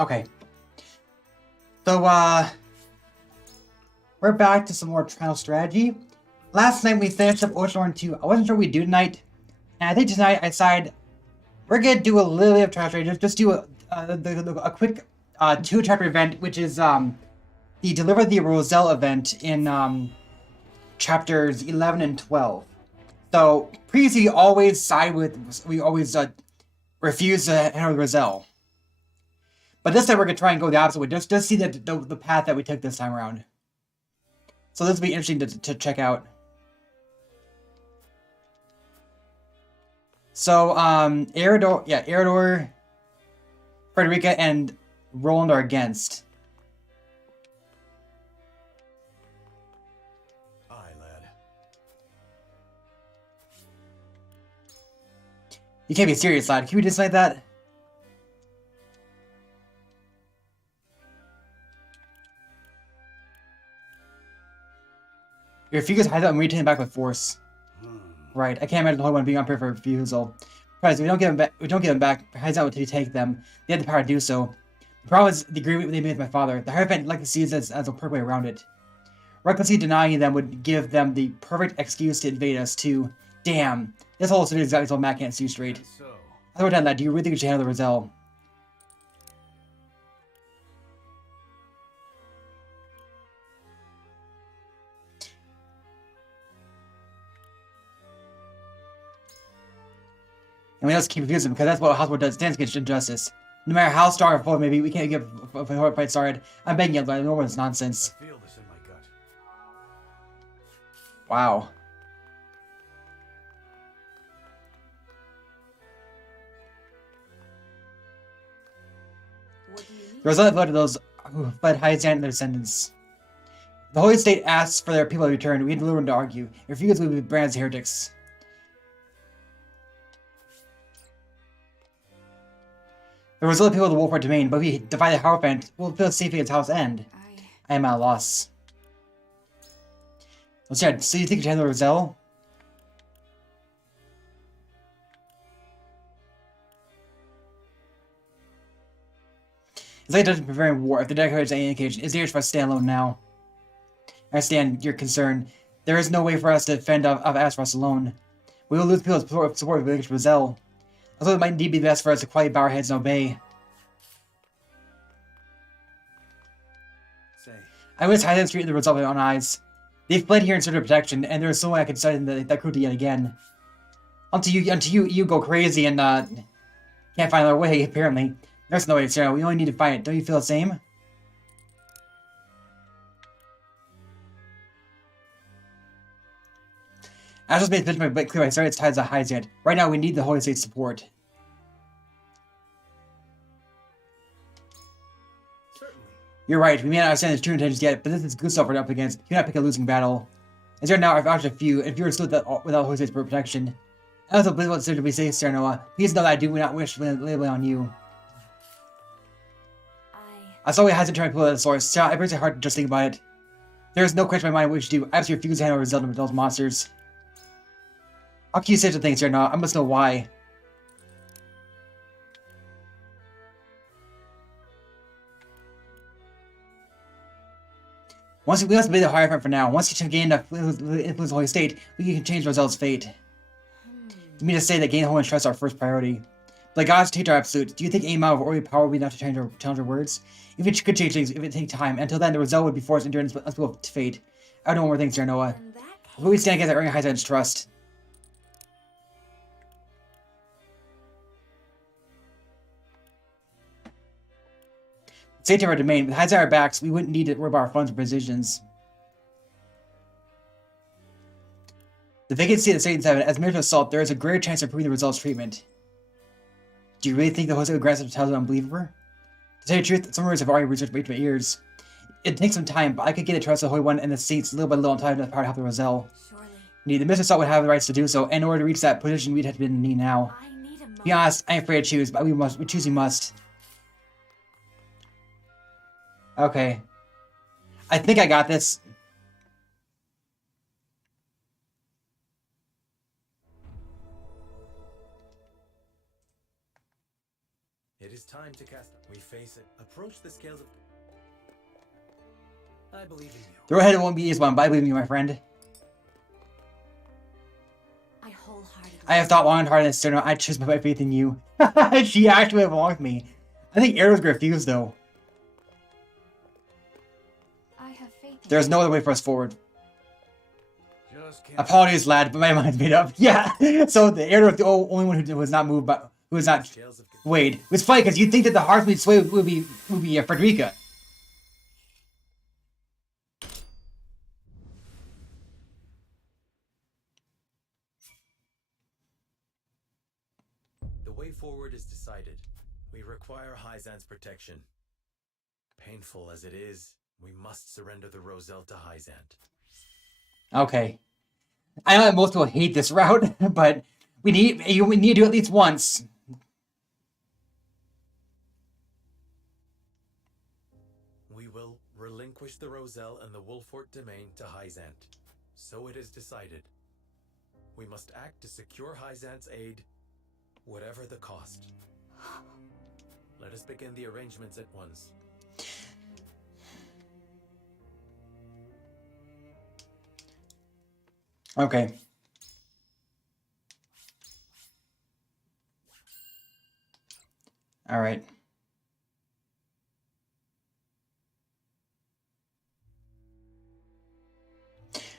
Okay. So, we're back to some more trial strategy. Last night we finished up Oceanhorn 2. I wasn't sure what we'd do tonight. And I think tonight I decided we're gonna do a little bit of trial strategy. Just do a quick 2-chapter event, which is the Deliver the Roselle event in chapters 11 and 12. So previously we always refuse to enter Roselle. But this time we're gonna try and go the opposite way. Just see the path that we took this time around. So this will be interesting to check out. So Eridor, Frederica, and Roland are against. Aye, lad. You can't be serious, lad. Can we just like that? Your figures hide out and retain back with force. Right. I can't imagine the Holy One being unprepared for refusal. Besides, we don't get them back. Hyzante would take them. They had the power to do so. The problem is the agreement they made with my father. The Hierophant likely sees this as a perfect way around it. Recklessly denying them would give them the perfect excuse to invade us too. Damn. This whole city is exactly so Matt can't see straight. So, I thought down that. Do you really think we should handle the Roselle? And we must keep refusing because that's what Hospital does. Stands against injustice. No matter how strong or full maybe, we can't get a fight started. I'm begging you, but no one's nonsense. I feel this in my gut. Wow. What do you need? The result voted those who fled Hyzante and their descendants. The Holy State asks for their people to return. We had little room to argue. If refuse, we would be branded as heretics. The result people of the Wolffort domain, but if we divide the Hierophant, we'll feel safe against House End. I am at a loss. Let's see. So you think you can handle Roselle? It's like it doesn't prevent war. If the decorators any indication, it's dangerous for us to stand alone now. I understand your concern. There is no way for us to defend of Azeroth alone. We will lose people's support against Roselle. Although it might indeed be best for us to quietly bow our heads and obey. Say, I witnessed Hyzante street in the Roselle with my own eyes. They've fled here in search of protection, and there is so much I could study in that cruelty yet again. Until you go crazy and can't find our way, apparently. There's no way, Sarah. We only need to find it. Don't you feel the same? I just made my bit clear. I started its ties to Hyzante. Right now, we need the Holy State's support. certainly. You're right. We may not understand his true intentions yet, but this is good stuff we're up against. You cannot pick a losing battle. As right now, I've opted a few, and if you were still without Holy State's protection, I also believe what decision to be safe, Sarah Noah. Please know that I do not wish to label on you. I saw we had to try to pull out the source. Sarah, it breaks my heart to just think about it. There is no question in my mind what we should do. I have to refuse to handle Roselle with those monsters. How can you say such things, Sarah Noah? I must know why. We must obey the Hierophant for now. Once you gain enough influence the Holy State, we can change Roselle's fate. You mean to say that gaining Holy Trust is our first priority? Like God's teacher absolute, do you think any amount of orderly power would be enough to change our words? If it could change things, if it take time, until then the Roselle would be forced into an unspeakable fate. I don't know more things, Sarah Noah. But we stand against earning Hyzante's trust. Safety of our domain, with Hyzante our backs, we wouldn't need to worry about our funds or positions. The vacancy of the Satan's Heaven, as measured assault, there is a greater chance of improving the Roselle's treatment. Do you really think the Holy State would grasp the unbelievable? To tell you the truth, some rumors have already reached my ears. It takes some time, but I could get the trust of the Holy One and the Saints little by little in time to the power to help the Roselle. Surely. Indeed, the Mistress Assault would have the rights to do so, and in order to reach that position, we'd have to be in need now. I need a To be honest, I am afraid to choose, but we choose we must. Okay. I think I got this. It is time to cast. We face it. Approach the scales of. I believe in you. The roadhead won't be easy one, but I believe in you, my friend. I wholeheartedly. I have thought long and hard on this, so I choose my faith in you. She actually belongs to me. I think Arrow's gonna refuse, though. I have faith in There's you. no other way for us forward. Just can't. Apologies, lad, but my mind's made up. Yeah. So the Arrow is the only one who was not moved by, who was not Scales of. swayed. It was funny because you'd think that the heart we'd sway would be Frederica. The way forward is decided. We require Hyzante's protection. Painful as it is, we must surrender the Roselle to Hyzante. Okay. I know that most people hate this route, but we need to do it at least once. We will relinquish the Roselle and the Wolffort domain to Hyzante. So it is decided. We must act to secure Hyzante's aid, whatever the cost. Let us begin the arrangements at once. Okay. All right.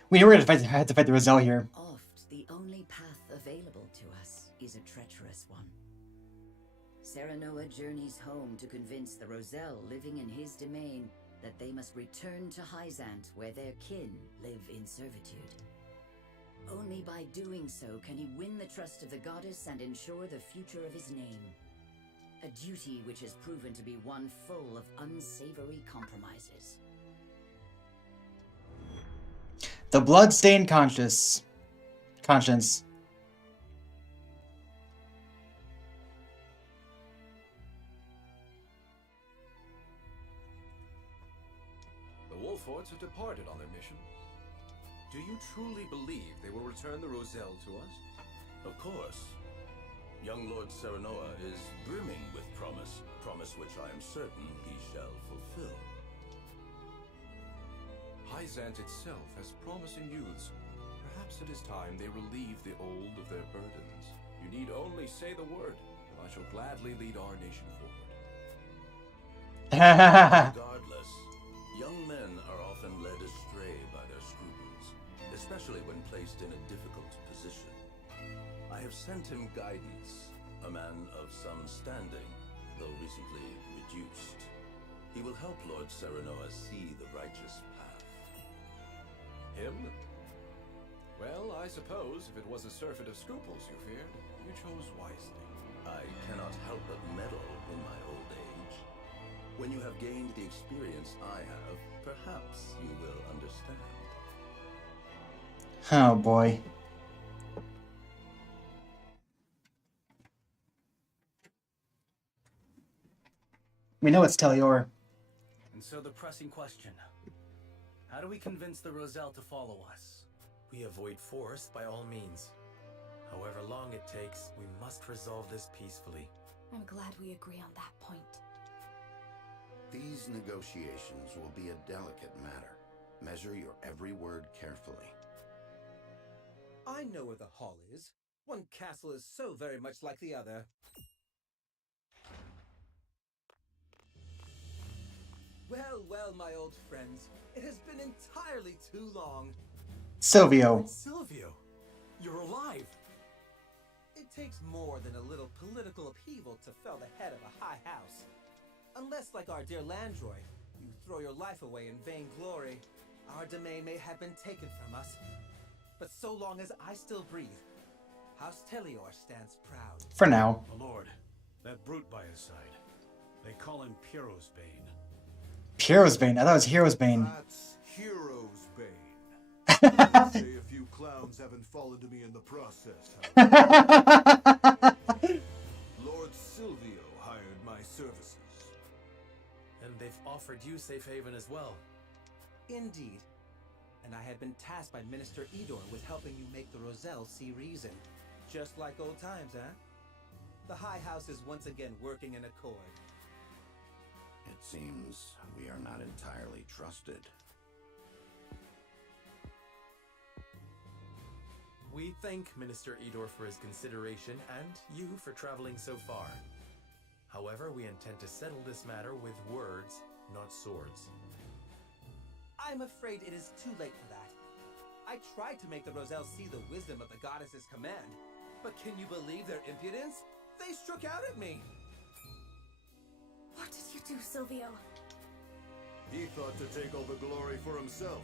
We know we're gonna have to fight the Roselle here. Oft, the only path available to us is a treacherous one. Serenoa journeys home to convince the Roselle living in his domain that they must return to Hyzante where their kin live in servitude. Only by doing so can he win the trust of the goddess and ensure the future of his name. A duty which has proven to be one full of unsavory compromises. The blood-stained conscience. The Wolfforts have departed on their mission. Do you truly believe they will return the Roselle to us? Of course. Young Lord Serenoa is brimming with promise which I am certain he shall fulfill. Hyzante itself has promising youths. Perhaps it is time they relieve the old of their burdens. You need only say the word, and I shall gladly lead our nation forward. Regardless, young men are often led astray by their scruples, especially when placed in a difficult position. I have sent him guidance, a man of some standing, though recently reduced. He will help Lord Serenoa see the righteous path. Him? Well, I suppose if it was a surfeit of scruples you feared, you chose wisely. I cannot help but meddle in my old age. When you have gained the experience I have, perhaps you will understand. Oh boy. We know it's Telior. And so the pressing question, how do we convince the Roselle to follow us? We avoid force by all means. However long it takes, we must resolve this peacefully. I'm glad we agree on that point. These negotiations will be a delicate matter. Measure your every word carefully. I know where the hall is. One castle is so very much like the other. Well, well, my old friends. It has been entirely too long. Silvio. Silvio, you're alive! It takes more than a little political upheaval to fell the head of a high house. Unless, like our dear Landroy, you throw your life away in vain glory, our domain may have been taken from us. But so long as I still breathe, House Telior stands proud. For now. My lord, that brute by his side. They call him Piero's Bane. Piero's Bane. I thought it was Hero's Bane. That's Hero's Bane. I'd say a few clowns haven't fallen to me in the process. Lord Silvio hired my services. And they've offered you safe haven as well. Indeed. And I had been tasked by Minister Edor with helping you make the Roselle see reason. Just like old times, huh? The High House is once again working in accord. It seems we are not entirely trusted. We thank Minister Edor for his consideration and you for traveling so far. However, we intend to settle this matter with words, not swords. I'm afraid it is too late for that. I tried to make the Roselle see the wisdom of the goddess's command, but can you believe their impudence? They struck out at me! What did you do, Silvio? He thought to take all the glory for himself,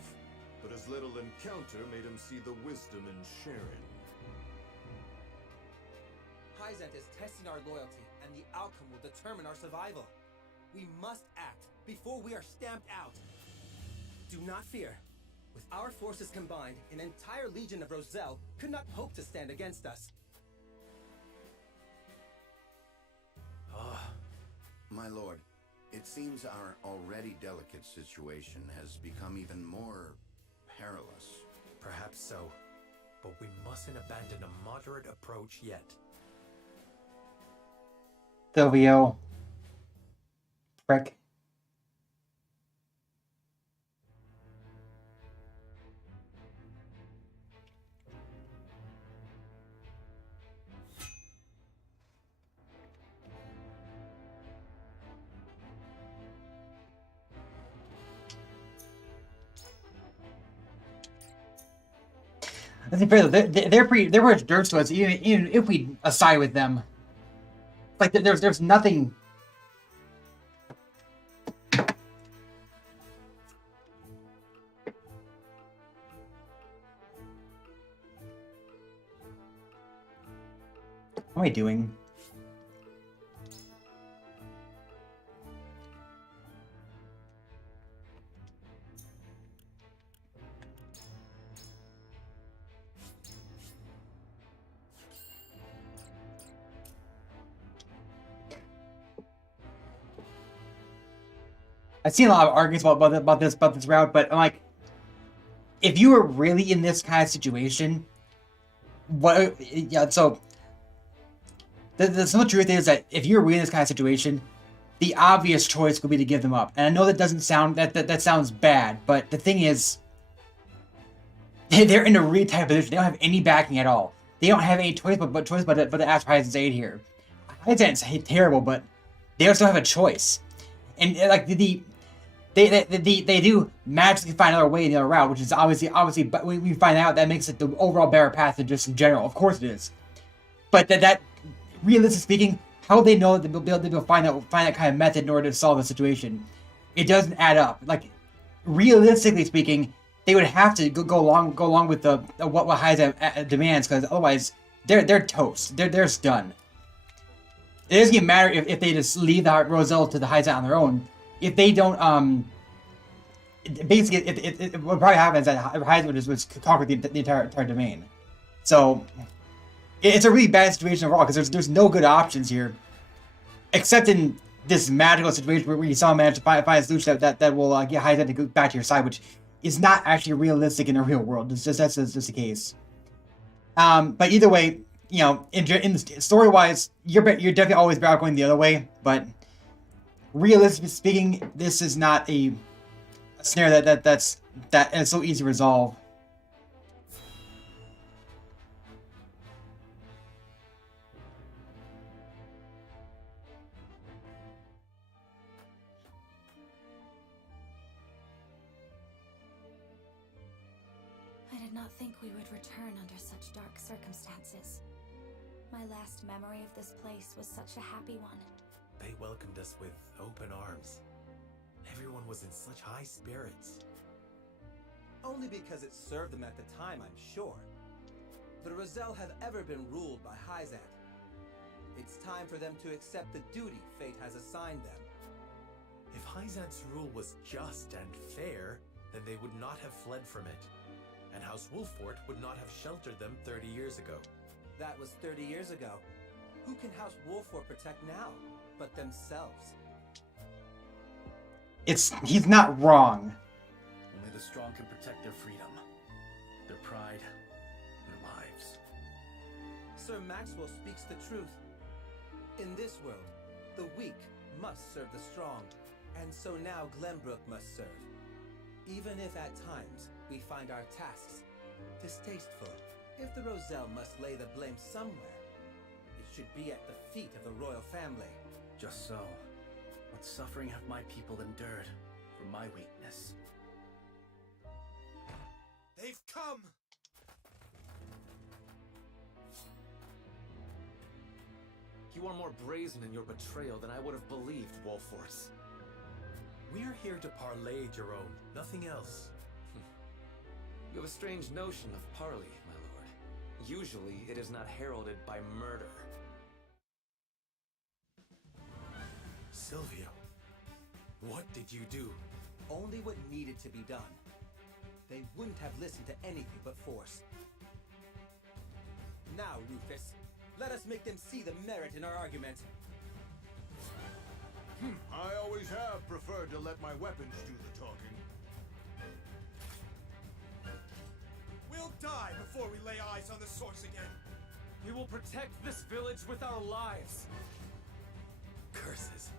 but his little encounter made him see the wisdom in sharing. Hyzante is testing our loyalty, and the outcome will determine our survival. We must act before we are stamped out. Do not fear. With our forces combined, an entire legion of Roselle could not hope to stand against us. My lord, it seems our already delicate situation has become even more perilous. Perhaps so, but we mustn't abandon a moderate approach yet. Silvio. Frick. Let's be fair though, they're pretty much jerks to us, even if we side with them. Like there's nothing. What am I doing? I've seen a lot of arguments about this route, but I'm like, if you were really in this kind of situation, what? Yeah. So the simple truth is that if you're really in this kind of situation, the obvious choice would be to give them up. And I know that doesn't sound that sounds bad, but the thing is, they're in a really tight position. They don't have any backing at all. They don't have any choice but to ask for Hyzante's aid here. Hyzante's terrible, but they also have a choice. And like they do magically find another way, another route, which is obviously, but we find out that makes it the overall better path than just in general. Of course it is, but that realistically speaking, how they know that they'll be able to find that kind of method in order to solve the situation, it doesn't add up. Like realistically speaking, they would have to go along with the what Hyzante demands, because otherwise they're toast. They're done. It doesn't even matter if they just leave the Roselle to the Hyzante on their own. If they don't, basically, what probably happens is that Hyzante would conquer the entire domain. So, it's a really bad situation overall, because there's no good options here. Except in this magical situation where you somehow manage to find a solution that will get Hyzante to go back to your side, which is not actually realistic in the real world. That's just the case. But either way, you know, in story-wise, you're definitely always better going the other way, but realistically speaking, this is not a scenario that's so easy to resolve. I did not think we would return under such dark circumstances. My last memory of this place was such a happy one. They welcomed us with open arms. Everyone was in such high spirits. Only because it served them at the time, I'm sure. The Roselle have ever been ruled by Hyzante. It's time for them to accept the duty fate has assigned them. If Hyzante's rule was just and fair, then they would not have fled from it. And House Wolffort would not have sheltered them 30 years ago. That was 30 years ago. Who can House Wolffort protect now but themselves? He's not wrong. Only the strong can protect their freedom, their pride, their lives. Sir Maxwell speaks the truth. In this world, the weak must serve the strong, and so now Glenbrook must serve. Even if at times we find our tasks distasteful, if the Roselle must lay the blame somewhere, it should be at the feet of the royal family. Just so. What suffering have my people endured for my weakness? They've come! You are more brazen in your betrayal than I would have believed, Wolffort. We're here to parley, Jerome, nothing else. You have a strange notion of parley, my lord. Usually, it is not heralded by murder. Silvio, what did you do? Only what needed to be done. They wouldn't have listened to anything but force. Now, Rufus, let us make them see the merit in our argument. I always have preferred to let my weapons do the talking. We'll die before we lay eyes on the source again. We will protect this village with our lives. Curses.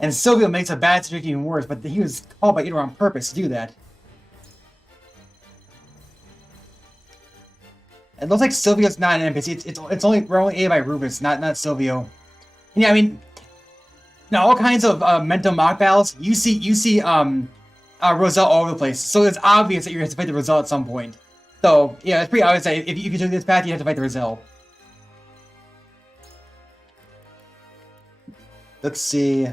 And Silvio makes a bad situation even worse, but he was called by Idor on purpose to do that. It looks like Silvio's not an NPC. It's only we're only aided by Rufus, not Silvio. Yeah, I mean, now all kinds of mental mock battles. You see Roselle all over the place, so it's obvious that you're going to fight the Roselle at some point. So yeah, it's pretty obvious that if you took this path, you have to fight the Roselle. Let's see.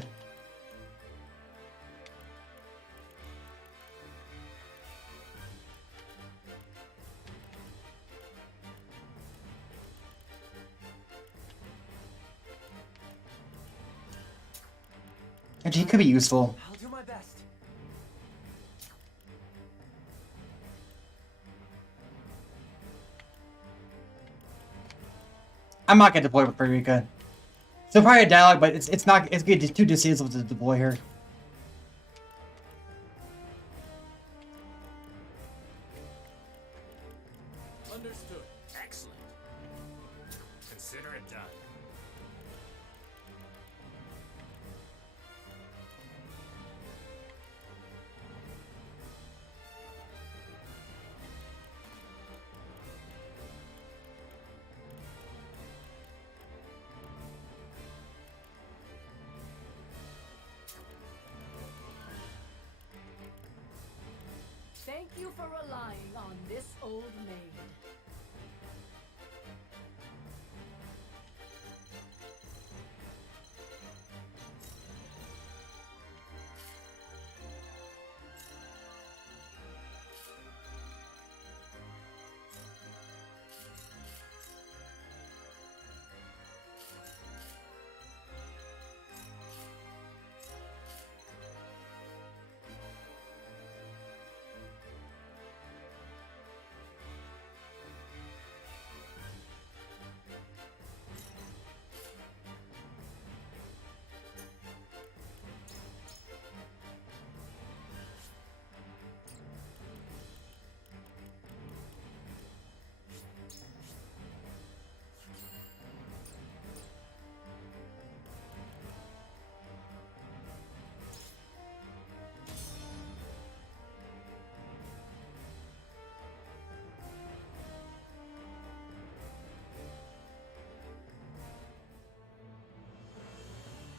Actually, he could be useful. I'll do my best. I'm not gonna deploy with Frederica. So probably a dialogue, but it's too distasteful to deploy her. Understood. Excellent. Consider it done. Thank you for relying on this old maid.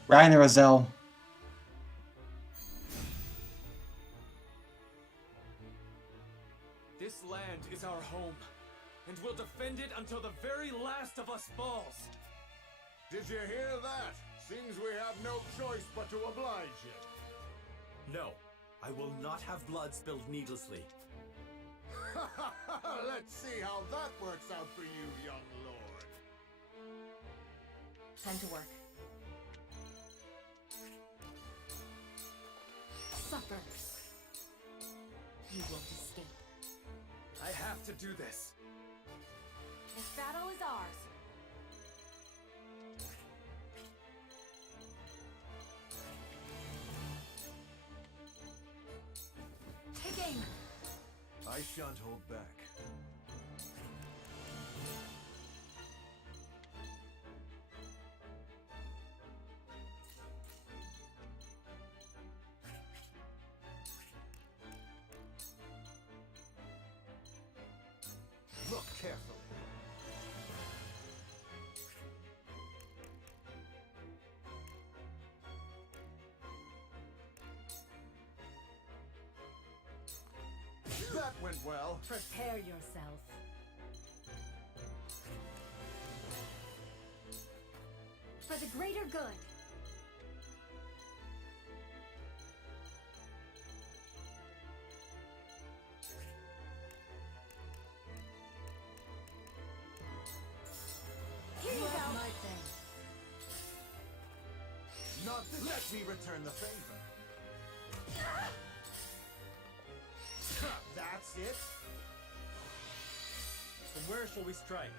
Ryan the Roselle. This land is our home, and we'll defend it until the very last of us falls. Did you hear that? Seems we have no choice but to oblige you. No, I will not have blood spilled needlessly. Let's see how that works out for you, young lord. Time to work. Suffer. You won't escape. I have to do this. This battle is ours. I shan't hold back. Look carefully. That went well. Prepare yourself. For the greater good. Here you go. My thanks. Not this. Let me return the favor. That's it? From where shall we strike?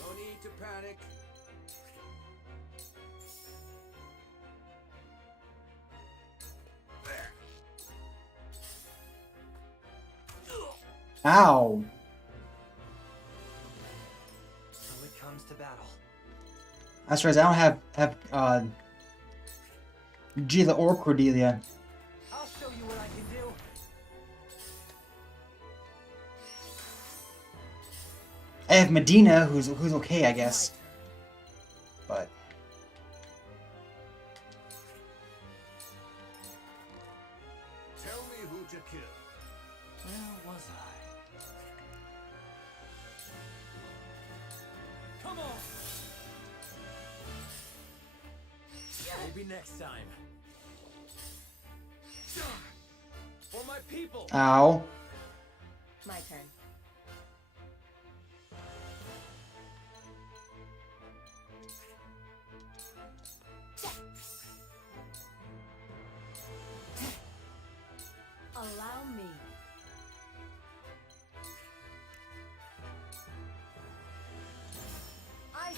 No need to panic. Ow! So it comes to battle. That's right, I don't have G the Orc Cordelia. I'll show you what I can do. I have Medina, who's okay, I guess. But Tell me who to kill. Where was I? Come on! Maybe next time. For my people! ow. My turn. Allow me. I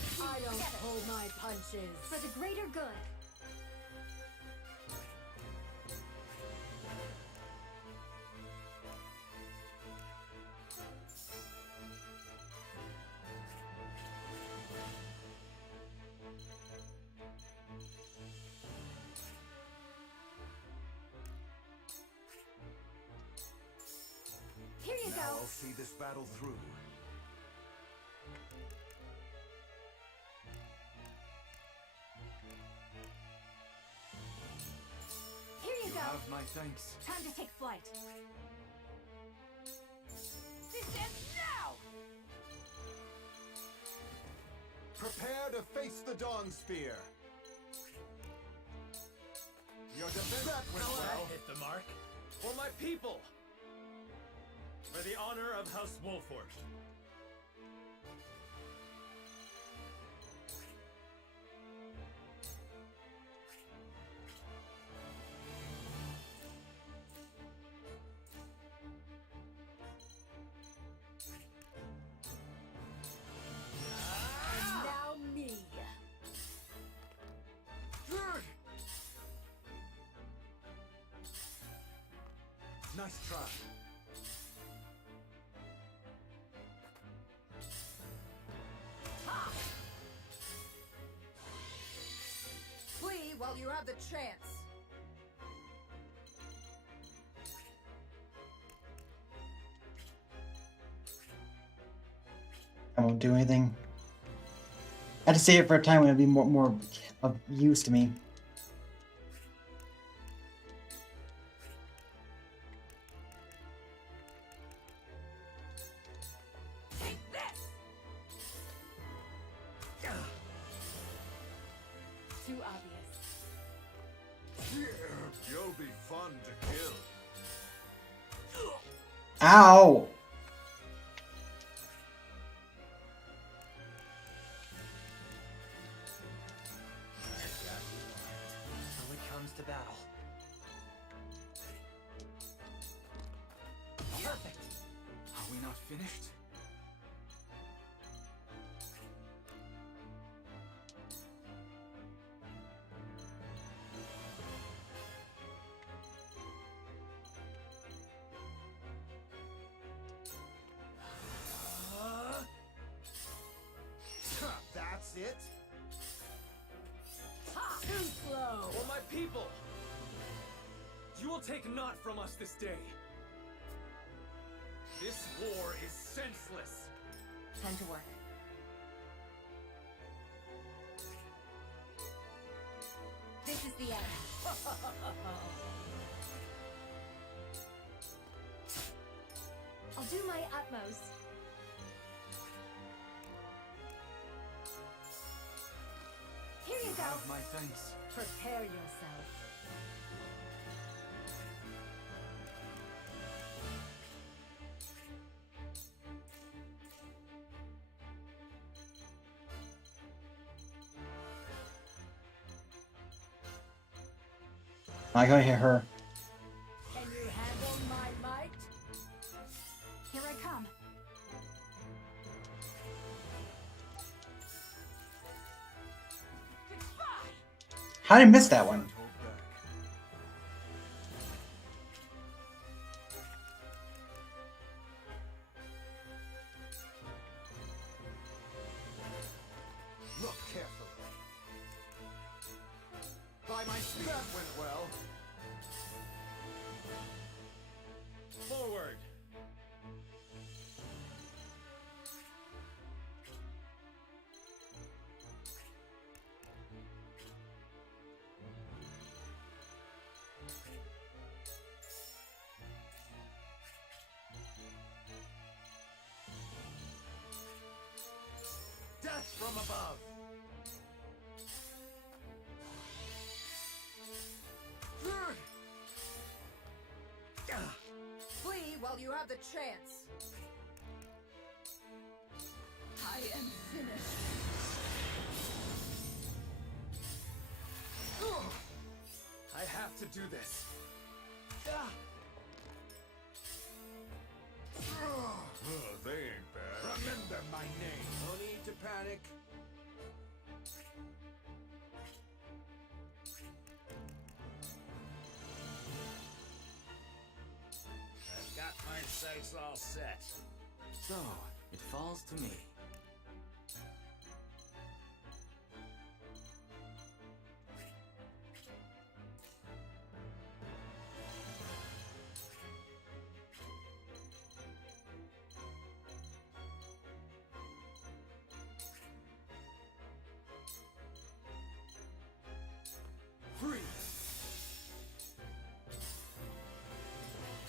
don't pull my punches. For the greater good. Here you Now go. I'll see this battle through. Here you go. Have my thanks. Time to take flight. This ends now! Prepare to face the Dawn Spear. Your defense that went That well. hit the mark. For my people! For the honor of House Wolffort. And now me. Nice try. Flee while you have the chance. I won't do anything. I had to save it for a time when it'd be more of use to me. Take this! Too obvious. You'll be fun to kill. Ow! not finished? That's it? Too slow! For my people! You will take naught from us this day. This war is senseless. Time to work. This is the end. I'll do my utmost. Here you go. Have my thanks. Prepare yourself. I gotta hit her. Can you handle my might? Here I come. How did I miss that one? Look carefully. By my speed. That went well. Forward. Death from above. Flee while you have the chance. I am finished. I have to do this. They ain't bad. Remember my name. No need to panic. I've got my sights all set. So, it falls to me. Freeze.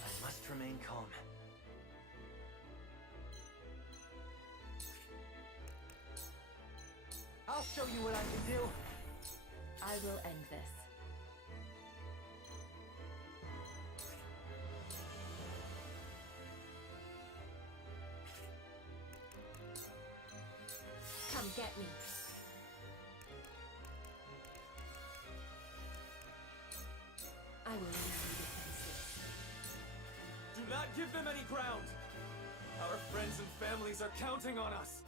I must remain calm. I'll show you what I can do. I will end this. Come get me. I will leave you defenseless. Do not give them any ground. Our friends and families are counting on us.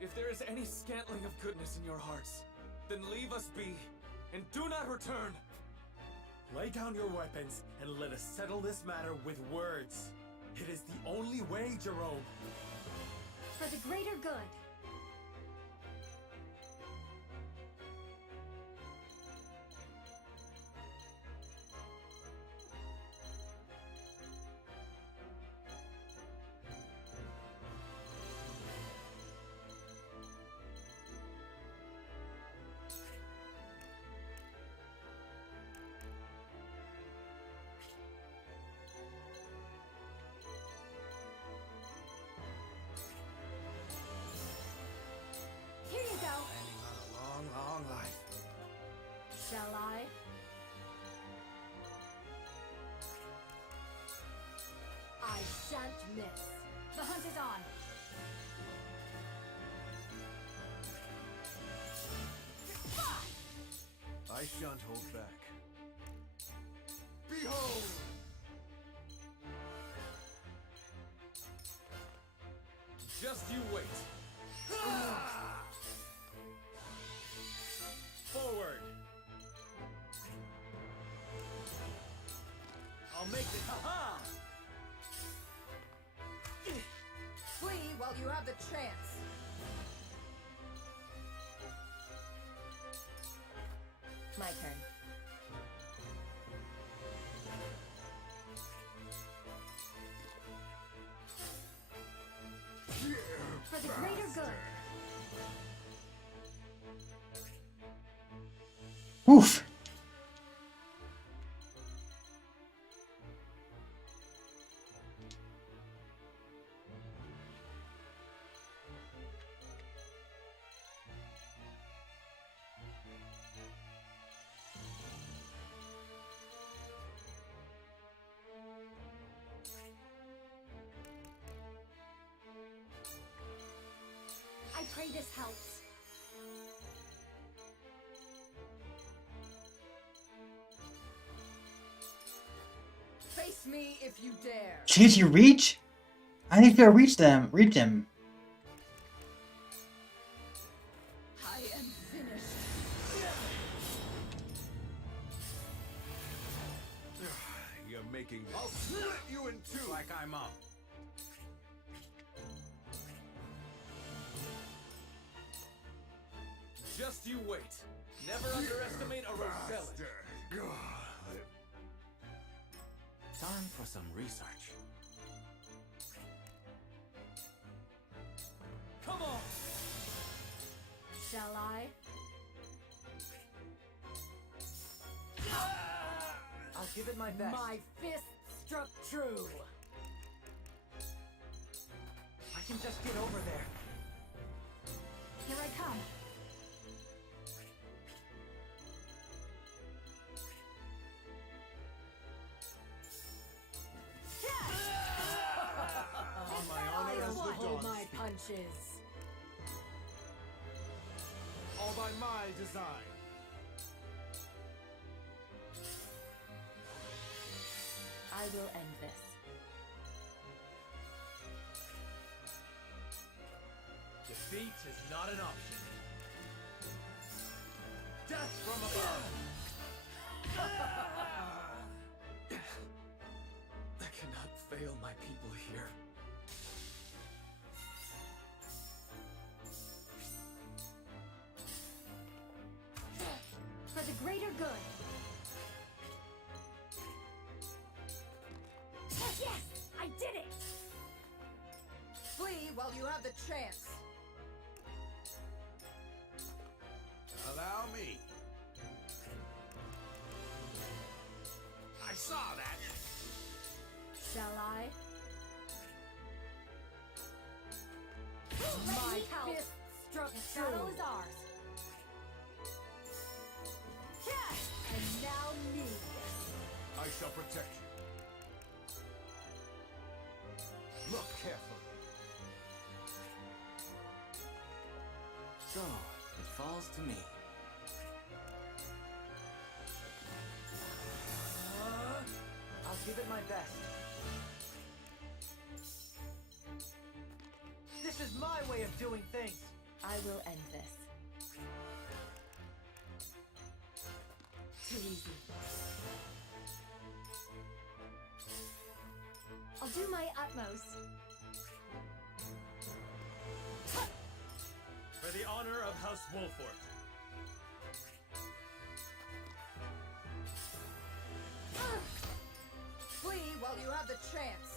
If there is any scantling of goodness in your hearts, then leave us be, and do not return. Lay down your weapons, and let us settle this matter with words. It is the only way, Jerome. For the greater good. Here you go. Planning on a long, long life. Shall I? I shan't miss. The hunt is on. I shan't hold back. Behold! Just you wait. Forward. I'll make it. Ha-ha! Flee while you have the chance. My turn. For the greater good. Oof. I pray this helps. Face me if you dare. Jeez, you reach? I think you'll reach them. Reach him. I am finished. You're making... I'll split you in two! Like I'm up. Just you wait. Never underestimate a Roselle. Time for some research. Come on! Shall I? I'll give it my best. My fist struck true. I can just get over there. Here I come. On my honor as the Hold dawn my speaks. punches. All by my design. I will end this. Defeat is not an option. Death from above! I cannot fail my people here. For the greater good. Yes! I did it! Flee while you have the chance. Allow me. I saw that. Shall I? My My help. fist struck The true. battle is ours. And now me. I shall protect you. Look carefully. So, it falls to me. I'll give it my best. This is my way of doing things. I will end this. Too easy. I'll do my utmost. For the honor of House Wolffort. Flee while you have the chance.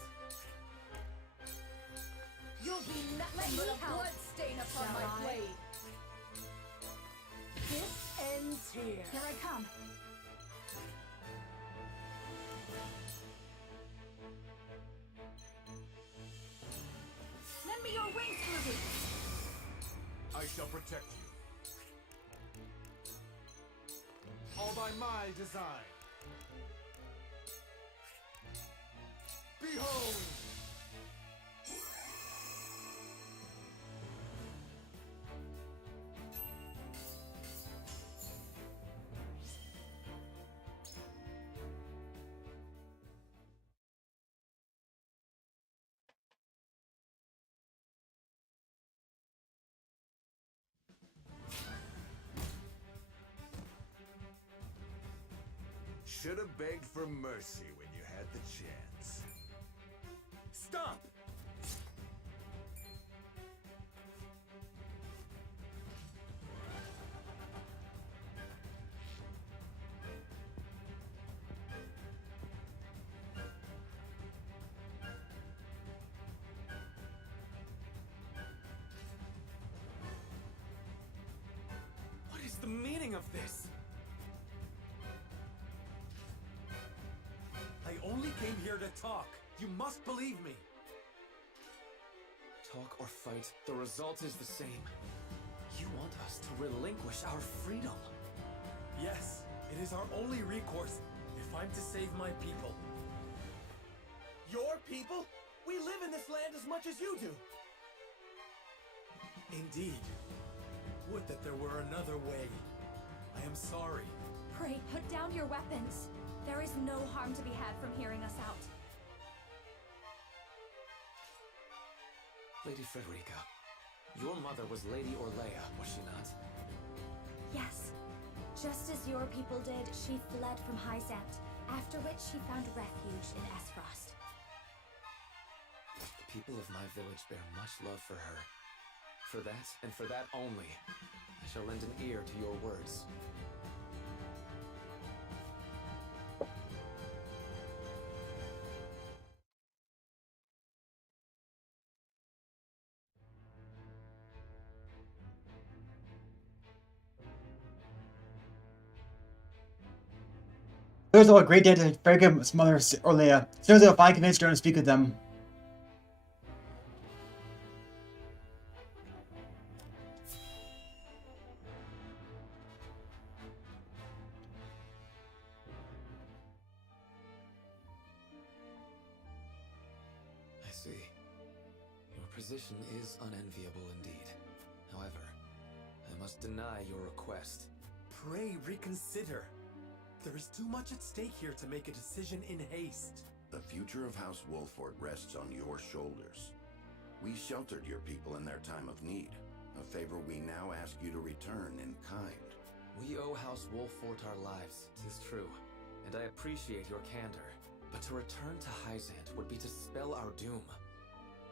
You'll be nothing but a blood stain upon Shall my I? blade. This ends here. Here I come. Lend me your wings, Ruby. I shall protect you. All by my design. Behold! should have begged for mercy when you had the chance. Stop! What is the meaning of this? I only came here to talk. You must believe me. Talk or fight, the result is the same. You want us to relinquish our freedom. Yes, it is our only recourse if I'm to save my people. Your people? We live in this land as much as you do. Indeed. Would that there were another way. I am sorry. Pray, put down your weapons. There is no harm to be had from hearing us out. Lady Frederica, your mother was Lady Orlea, was she not? Yes. Just as your people did, she fled from Hyzante, after which she found refuge in Esfrost. The people of my village bear much love for her. For that, and for that only, I shall lend an ear to your words. It was all a great day to Frigga's mother, Orlea. Soon as I finally convinced her to speak with them. I see. Your position is unenviable indeed. However, I must deny your request. Pray reconsider. There is too much at stake here to make a decision in haste. The future of House Wolffort rests on your shoulders. We sheltered your people in their time of need, a favor we now ask you to return in kind. We owe House Wolffort our lives, 'tis true, and I appreciate your candor. But to return to Hyzante would be to spell our doom.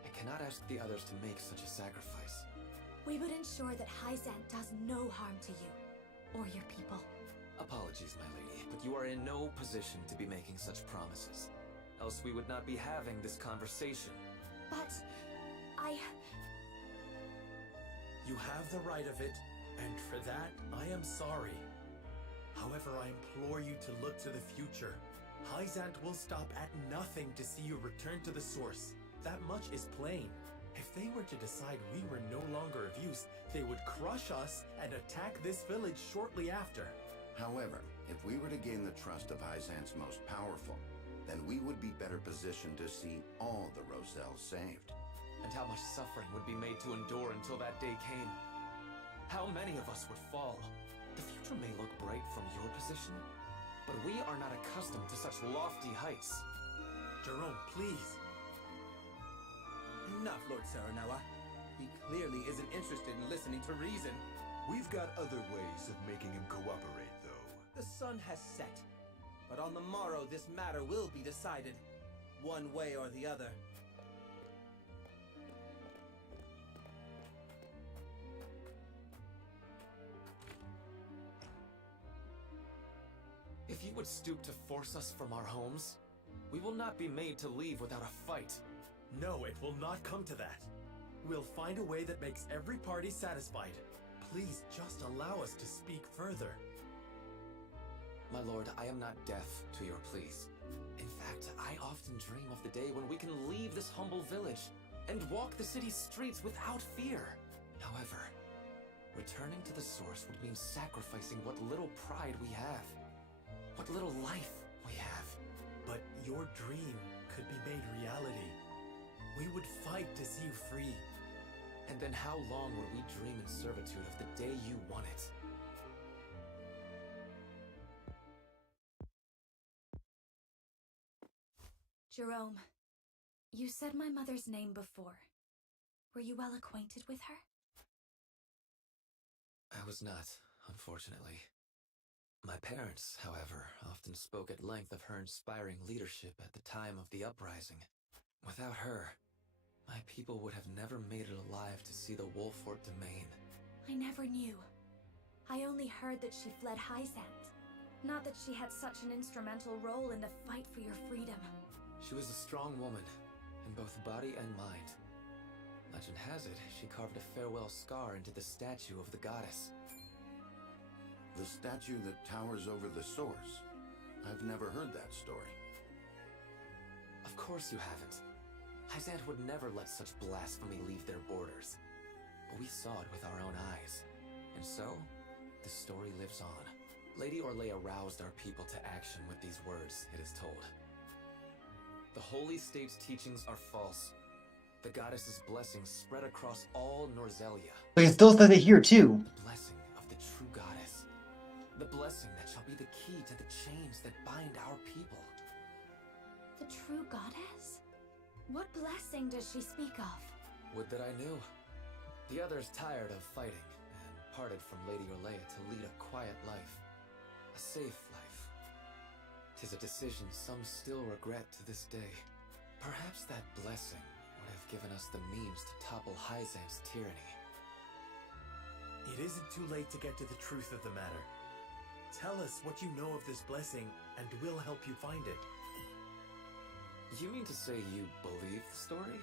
I cannot ask the others to make such a sacrifice. We would ensure that Hyzante does no harm to you, or your people. Apologies, my lady, but you are in no position to be making such promises. Else we would not be having this conversation. But You have the right of it, and for that, I am sorry. However, I implore you to look to the future. Hyzante will stop at nothing to see you return to the source. That much is plain. If they were to decide we were no longer of use, they would crush us and attack this village shortly after. However, if we were to gain the trust of Hyzante's most powerful, then we would be better positioned to see all the Roselle saved. And how much suffering would be made to endure until that day came. How many of us would fall? The future may look bright from your position, but we are not accustomed to such lofty heights. Jerome, please. Enough, Lord Serenoa. He clearly isn't interested in listening to reason. We've got other ways of making him cooperate, though. The sun has set, but on the morrow this matter will be decided, one way or the other. If you would stoop to force us from our homes, we will not be made to leave without a fight. No, it will not come to that. We'll find a way that makes every party satisfied. Please just allow us to speak further. My lord, I am not deaf to your pleas. In fact, I often dream of the day when we can leave this humble village and walk the city's streets without fear. However, returning to the source would mean sacrificing what little pride we have. What little life we have. But your dream could be made reality. We would fight to see you free. And then how long would we dream in servitude of the day you won it? Jerome, you said my mother's name before. Were you well acquainted with her? I was not, unfortunately. My parents, however, often spoke at length of her inspiring leadership at the time of the uprising. Without her, my people would have never made it alive to see the Wolffort domain. I never knew. I only heard that she fled Hyzante. Not that she had such an instrumental role in the fight for your freedom. She was a strong woman, in both body and mind. Legend has it, she carved a farewell scar into the statue of the goddess. The statue that towers over the source. I've never heard that story. Of course you haven't. Hyzante would never let such blasphemy leave their borders. But we saw it with our own eyes. And so, the story lives on. Lady Orlea roused our people to action with these words, it is told. The Holy State's teachings are false. The goddess's blessings spread across all Norzelia. But it still says it here too. The blessing of the true goddess. The blessing that shall be the key to the chains that bind our people. The true goddess? What blessing does she speak of? Would that I knew. The others tired of fighting and parted from Lady Orlea to lead a quiet life. A safe life. 'Tis a decision some still regret to this day. Perhaps that blessing would have given us the means to topple Hyzante's tyranny. It isn't too late to get to the truth of the matter. Tell us what you know of this blessing, and we'll help you find it. You mean to say you believe the story?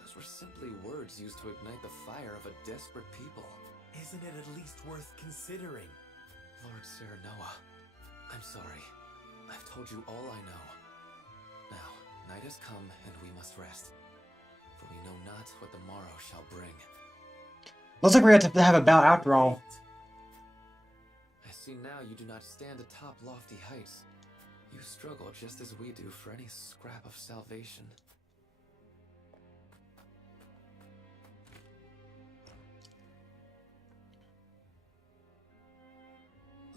Those were simply words used to ignite the fire of a desperate people. Isn't it at least worth considering? Lord Serenoa, I'm sorry. I've told you all I know. Now, night has come and we must rest. For we know not what the morrow shall bring. Looks like we're going to have a bout after all. I see now you do not stand atop lofty heights. You struggle just as we do for any scrap of salvation.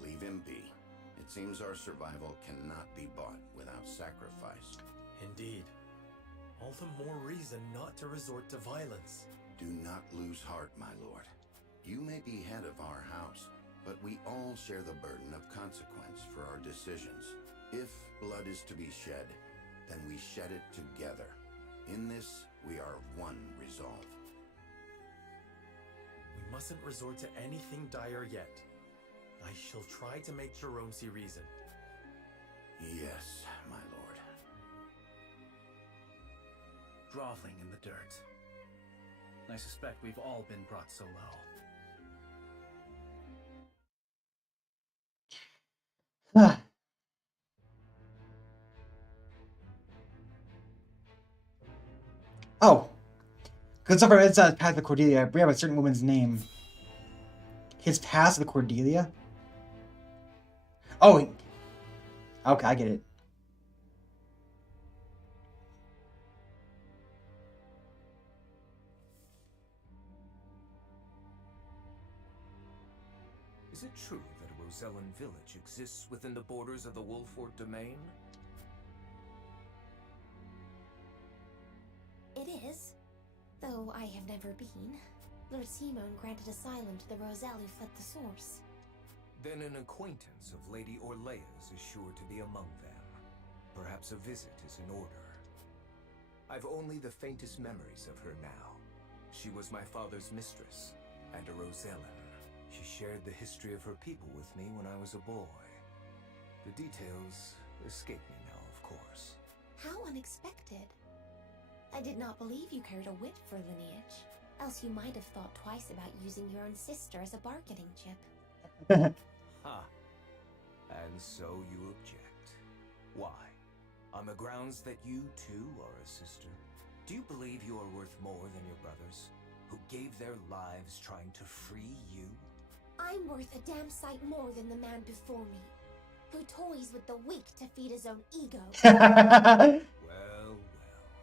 Leave him be. It seems our survival cannot be bought without sacrifice. Indeed. All the more reason not to resort to violence. Do not lose heart, my lord. You may be head of our house, but we all share the burden of consequence for our decisions. If blood is to be shed, then we shed it together. In this, we are of one resolve. We mustn't resort to anything dire yet. I shall try to make Jerome see reason. Yes, my lord. Groveling in the dirt. I suspect we've all been brought so low. Oh. Because so far it's Path of Cordelia. We have a certain woman's name. His Path of Cordelia? Oh. Okay, I get it. Is it true that a Rosellan village exists within the borders of the Wolffort domain? It is. Though I have never been. Lord Simon granted asylum to the Roselle who fled the source. Then an acquaintance of Lady Orlea's is sure to be among them. Perhaps a visit is in order. I've only the faintest memories of her now. She was my father's mistress, and a Rosellan. She shared the history of her people with me when I was a boy. The details escape me now, of course. How unexpected. I did not believe you cared a whit for lineage. Else you might have thought twice about using your own sister as a bargaining chip. Ha! And so you object. Why? On the grounds that you too are a sister? Do you believe you are worth more than your brothers, who gave their lives trying to free you? I'm worth a damn sight more than the man before me, who toys with the weak to feed his own ego. Well, well.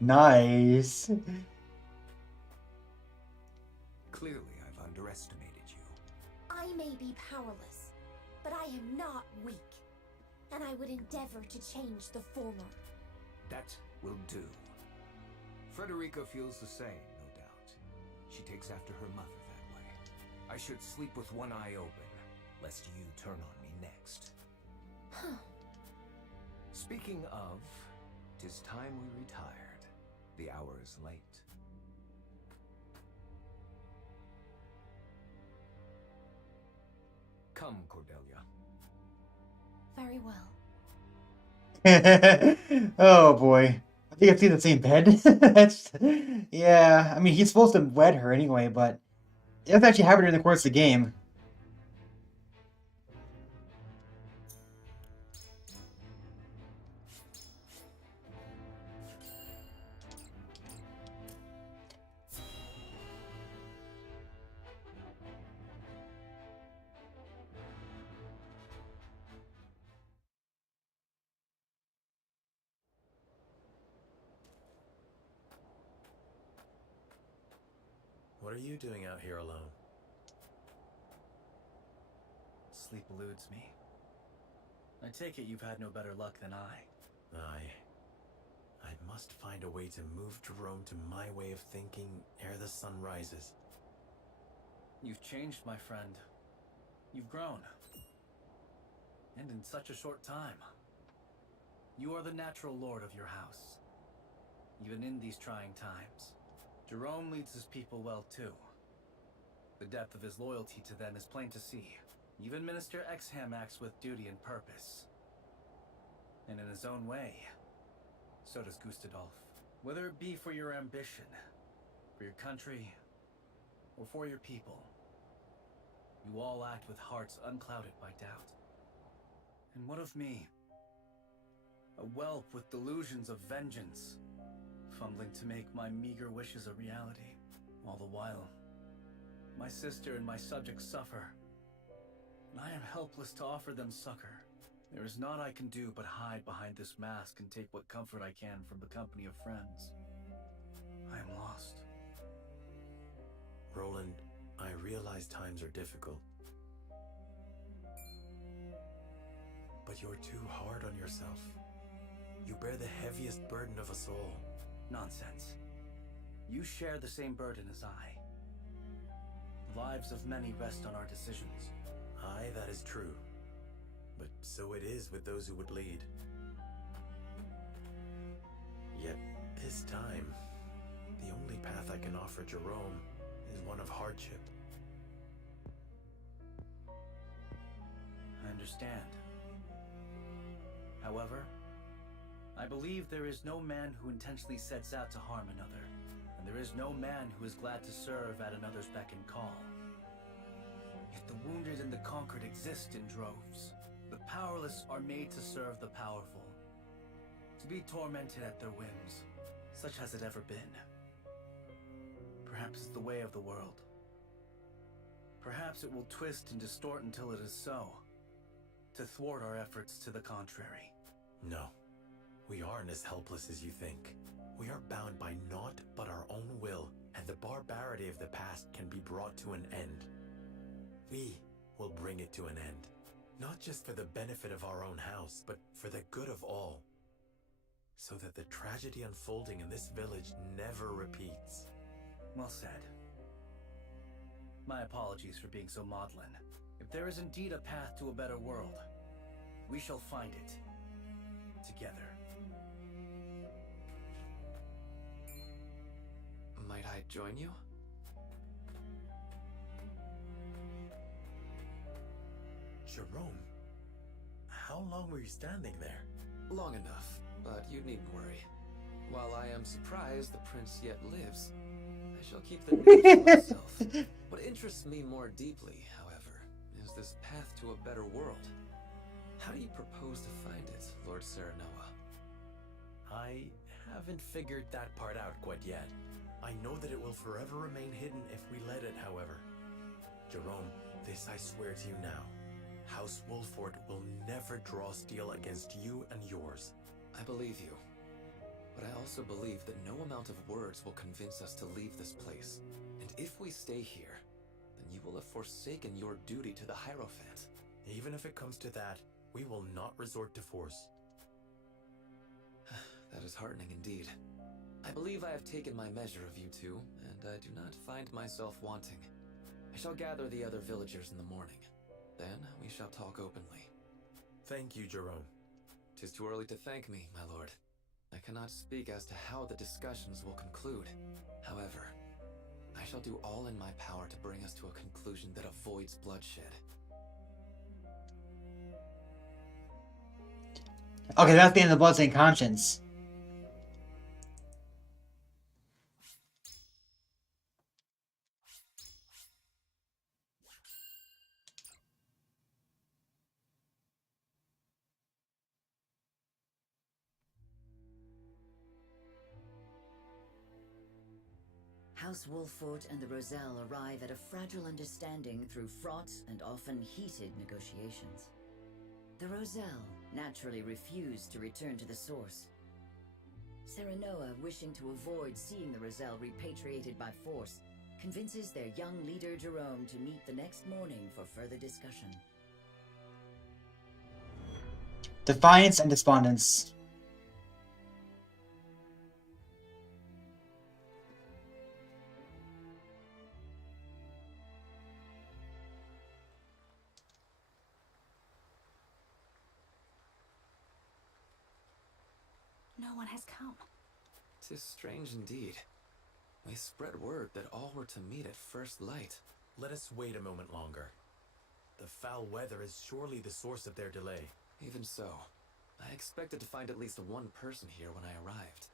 Nice. Clearly, I've underestimated you. I may be powerless, but I am not weak, and I would endeavor to change the former. That will do. Frederica feels the same, no doubt. She takes after her mother that way. I should sleep with one eye open, lest you turn on me next. Speaking of, 'tis time we retired. The hour is late. Come, Cordelia. Very well. Oh boy. I think I've seen the same bed. That's yeah. I mean, he's supposed to wed her anyway, but it doesn't actually happen during the course of the game. What are you doing out here alone? Sleep eludes me. I take it you've had no better luck than I. I must find a way to move Jerome to my way of thinking ere the sun rises. You've changed, my friend. You've grown. And in such a short time. You are the natural lord of your house. Even in these trying times. Jerome leads his people well too. The depth of his loyalty to them is plain to see. Even Minister Exham acts with duty and purpose. And in his own way, so does Gustadolf. Whether it be for your ambition, for your country, or for your people, you all act with hearts unclouded by doubt. And what of me? A whelp with delusions of vengeance, fumbling to make my meager wishes a reality. All the while, my sister and my subjects suffer, and I am helpless to offer them succor. There is naught I can do but hide behind this mask and take what comfort I can from the company of friends. I am lost. Roland, I realize times are difficult. But you're too hard on yourself. You bear the heaviest burden of us all. Nonsense. You share the same burden as I. The lives of many rest on our decisions. Aye, that is true. But so it is with those who would lead. Yet, this time, the only path I can offer Jerome is one of hardship. I understand. However, I believe there is no man who intentionally sets out to harm another, and there is no man who is glad to serve at another's beck and call. Yet the wounded and the conquered exist in droves. The powerless are made to serve the powerful, to be tormented at their whims. Such has it ever been. Perhaps it's the way of the world. Perhaps it will twist and distort until it is so, to thwart our efforts to the contrary. No, we aren't as helpless as you think. We are bound by naught but our own will, and the barbarity of the past can be brought to an end. We will bring it to an end. Not just for the benefit of our own house, but for the good of all. So that the tragedy unfolding in this village never repeats. Well said. My apologies for being so maudlin. If there is indeed a path to a better world, we shall find it. Together. Might I join you? Jerome, how long were you standing there? Long enough, but you needn't worry. While I am surprised the prince yet lives, I shall keep the news to myself. What interests me more deeply, however, is this path to a better world. How do you propose to find it, Lord Serenoa? I haven't figured that part out quite yet. I know that it will forever remain hidden if we let it, however. Jerome, this I swear to you now. House Wolffort will never draw steel against you and yours. I believe you. But I also believe that no amount of words will convince us to leave this place. And if we stay here, then you will have forsaken your duty to the Hierophant. Even if it comes to that, we will not resort to force. That is heartening indeed. I believe I have taken my measure of you two, and I do not find myself wanting. I shall gather the other villagers in the morning. Then we shall talk openly. Thank you, Jerome. 'Tis too early to thank me, my lord. I cannot speak as to how the discussions will conclude. However, I shall do all in my power to bring us to a conclusion that avoids bloodshed. Okay, that's the end of the Bloodstained Conscience. House Wolffort and the Roselle arrive at a fragile understanding through fraught and often heated negotiations. The Roselle naturally refuse to return to the source. Serenoa, wishing to avoid seeing the Roselle repatriated by force, convinces their young leader Jerome to meet the next morning for further discussion. Defiance and Despondence. No one has come. 'Tis strange indeed. We spread word that all were to meet at first light. Let us wait a moment longer. The foul weather is surely the source of their delay. Even so, I expected to find at least one person here when I arrived.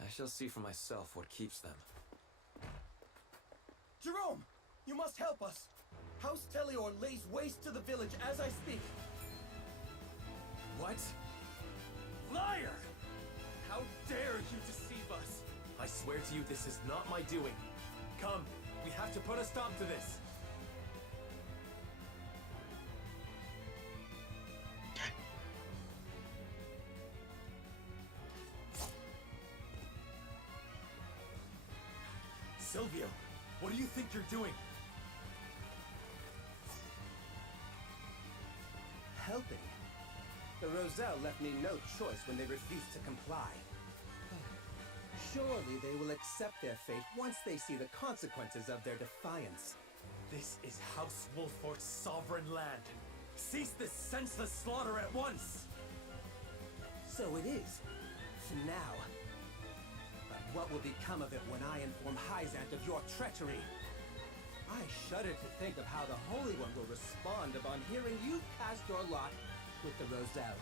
I shall see for myself what keeps them. Jerome! You must help us! House Telior lays waste to the village as I speak. What? Liar! How dare you deceive us? I swear to you, this is not my doing. Come, we have to put a stop to this. Silvio, what do you think you're doing? Helping? The Roselle left me no choice when they refused to comply. Surely they will accept their fate once they see the consequences of their defiance. This is House Wolffort's sovereign land. Cease this senseless slaughter at once! So it is. For now. But what will become of it when I inform Hyzante of your treachery? I shudder to think of how the Holy One will respond upon hearing you cast your lot with the Roselle.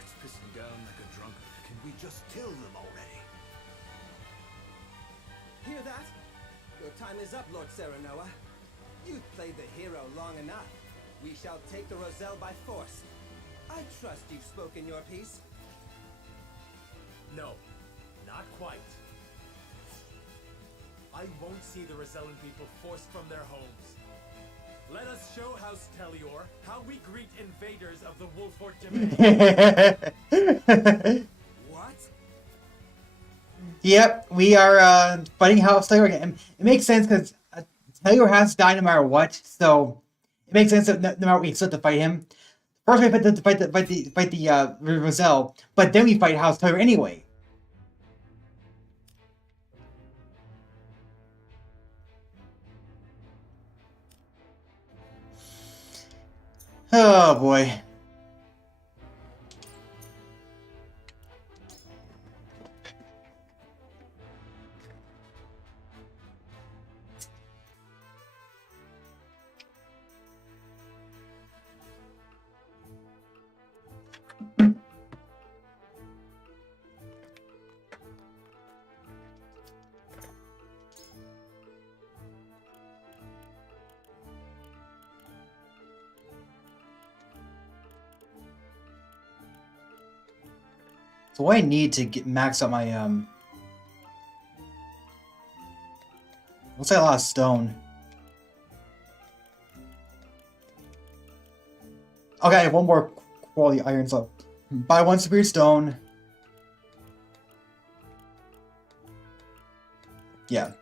It's pissing down like a drunkard. Can we just kill them already? Hear that? Your time is up, Lord Serenoa. You've played the hero long enough. We shall take the Roselle by force. I trust you've spoken your piece. No, not quite. I won't see the Rosellan people forced from their homes. Let us show House Telior how we greet invaders of the Wolffort demesne. What? Yep, we are fighting House Telior again. It makes sense because Telior has to die no matter what, so it makes sense that no matter what we still have to fight him. First we fight the Roselle, but then we fight House Telior anyway. Oh boy. So what I need to get max out my looks like a lot of stone. Okay, I have one more quality iron, so buy one superior stone. Yeah.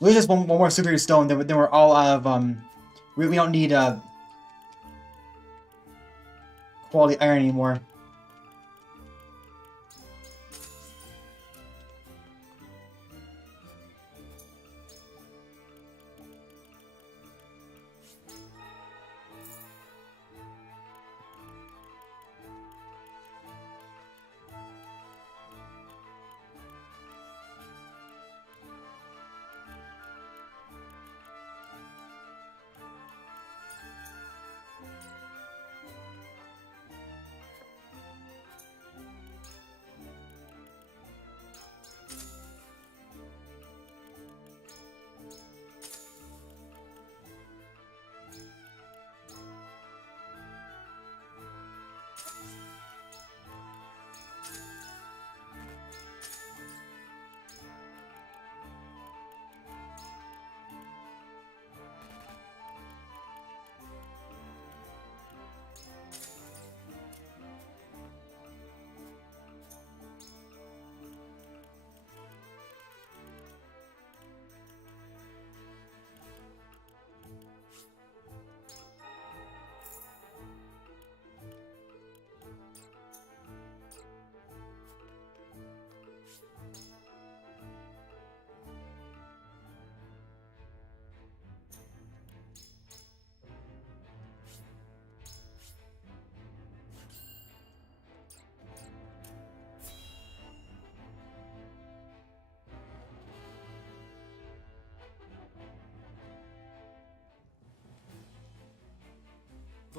We just one more superior stone, then we're all out of we don't need quality iron anymore.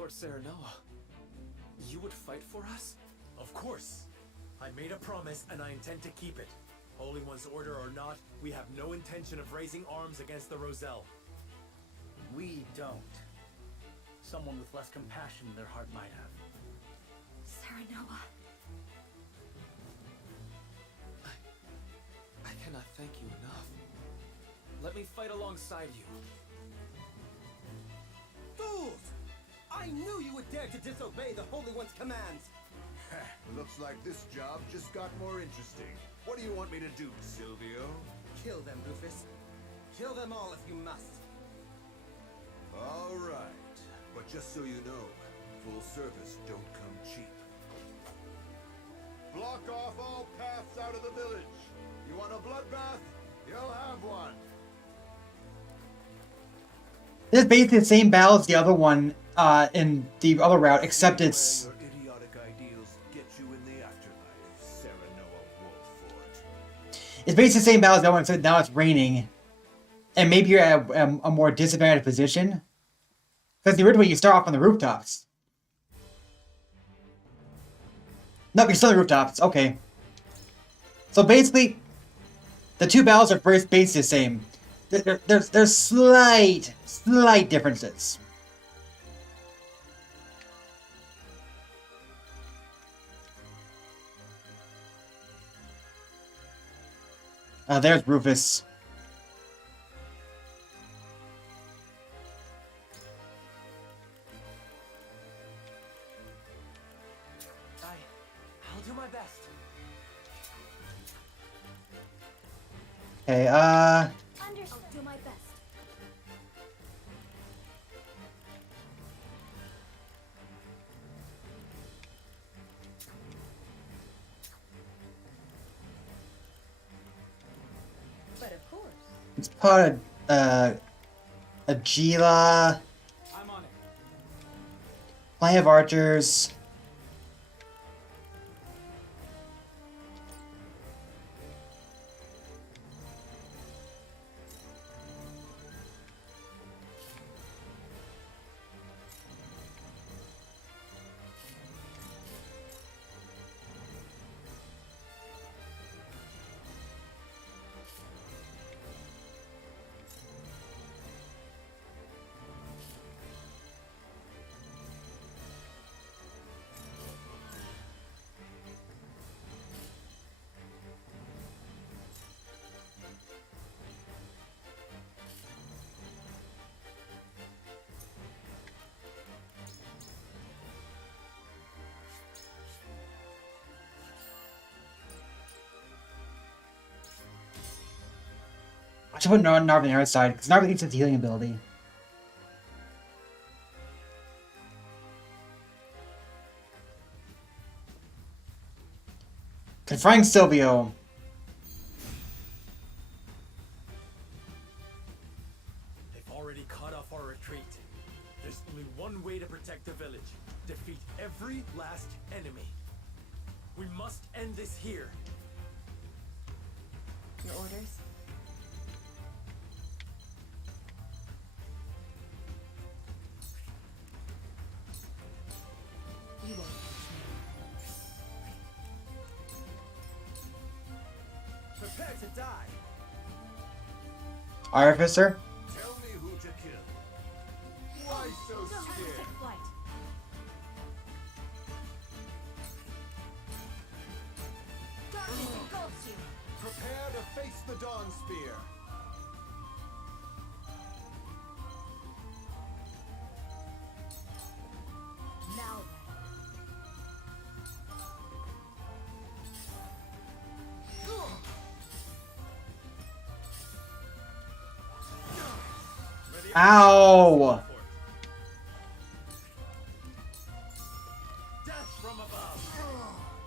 Lord Serenoa, you would fight for us? Of course. I made a promise and I intend to keep it. Holy One's order or not, we have no intention of raising arms against the Roselle. We don't. Someone with less compassion in their heart might have. Serenoa. I cannot thank you enough. Let me fight alongside you. Fools! I knew you would dare to disobey the Holy One's commands! Looks like this job just got more interesting. What do you want me to do, Silvio? Kill them, Rufus. Kill them all if you must. All right. But just so you know, full service don't come cheap. Block off all paths out of the village. You want a bloodbath? You'll have one. This is basically the same battle as the other one in the other route, except it's... Your idiotic ideals get you in the afterlife, Serenoa Wolffort. It's basically the same battle as the other one, except now it's raining. And maybe you're at a more disadvantaged position. Because the original way you start off on the rooftops. Nope, you're still on the rooftops. Okay. So basically, the two battles are basically the same. There's slight differences. There's Rufus. I'll do my best. Okay, I'll do my best. But of course. it's part of, Agila. I'm on it. Plenty of archers. I should put Narva on the other side, because Narva needs its healing ability. Confronting Silvio. They've already cut off our retreat. There's only one way to protect the village. Defeat every last enemy. We must end this here. Your orders? You won't. Prepare to die. Artificer? Tell me who to kill. Why so scared? Darkness engulfs you. Prepare to face the Dawn Spear. Now Ow! Death from above.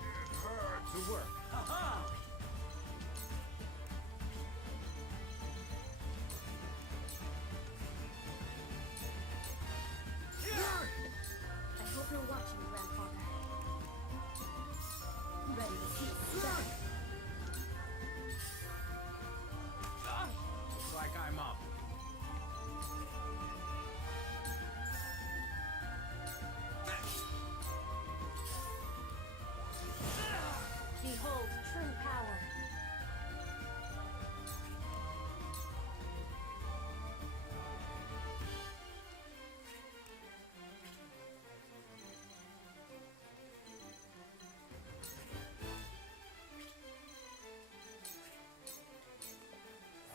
It hurts. To work. Ha-ha! I hope you're watching, Grandfather. Ready to see it back. Looks like I'm up. hold true power.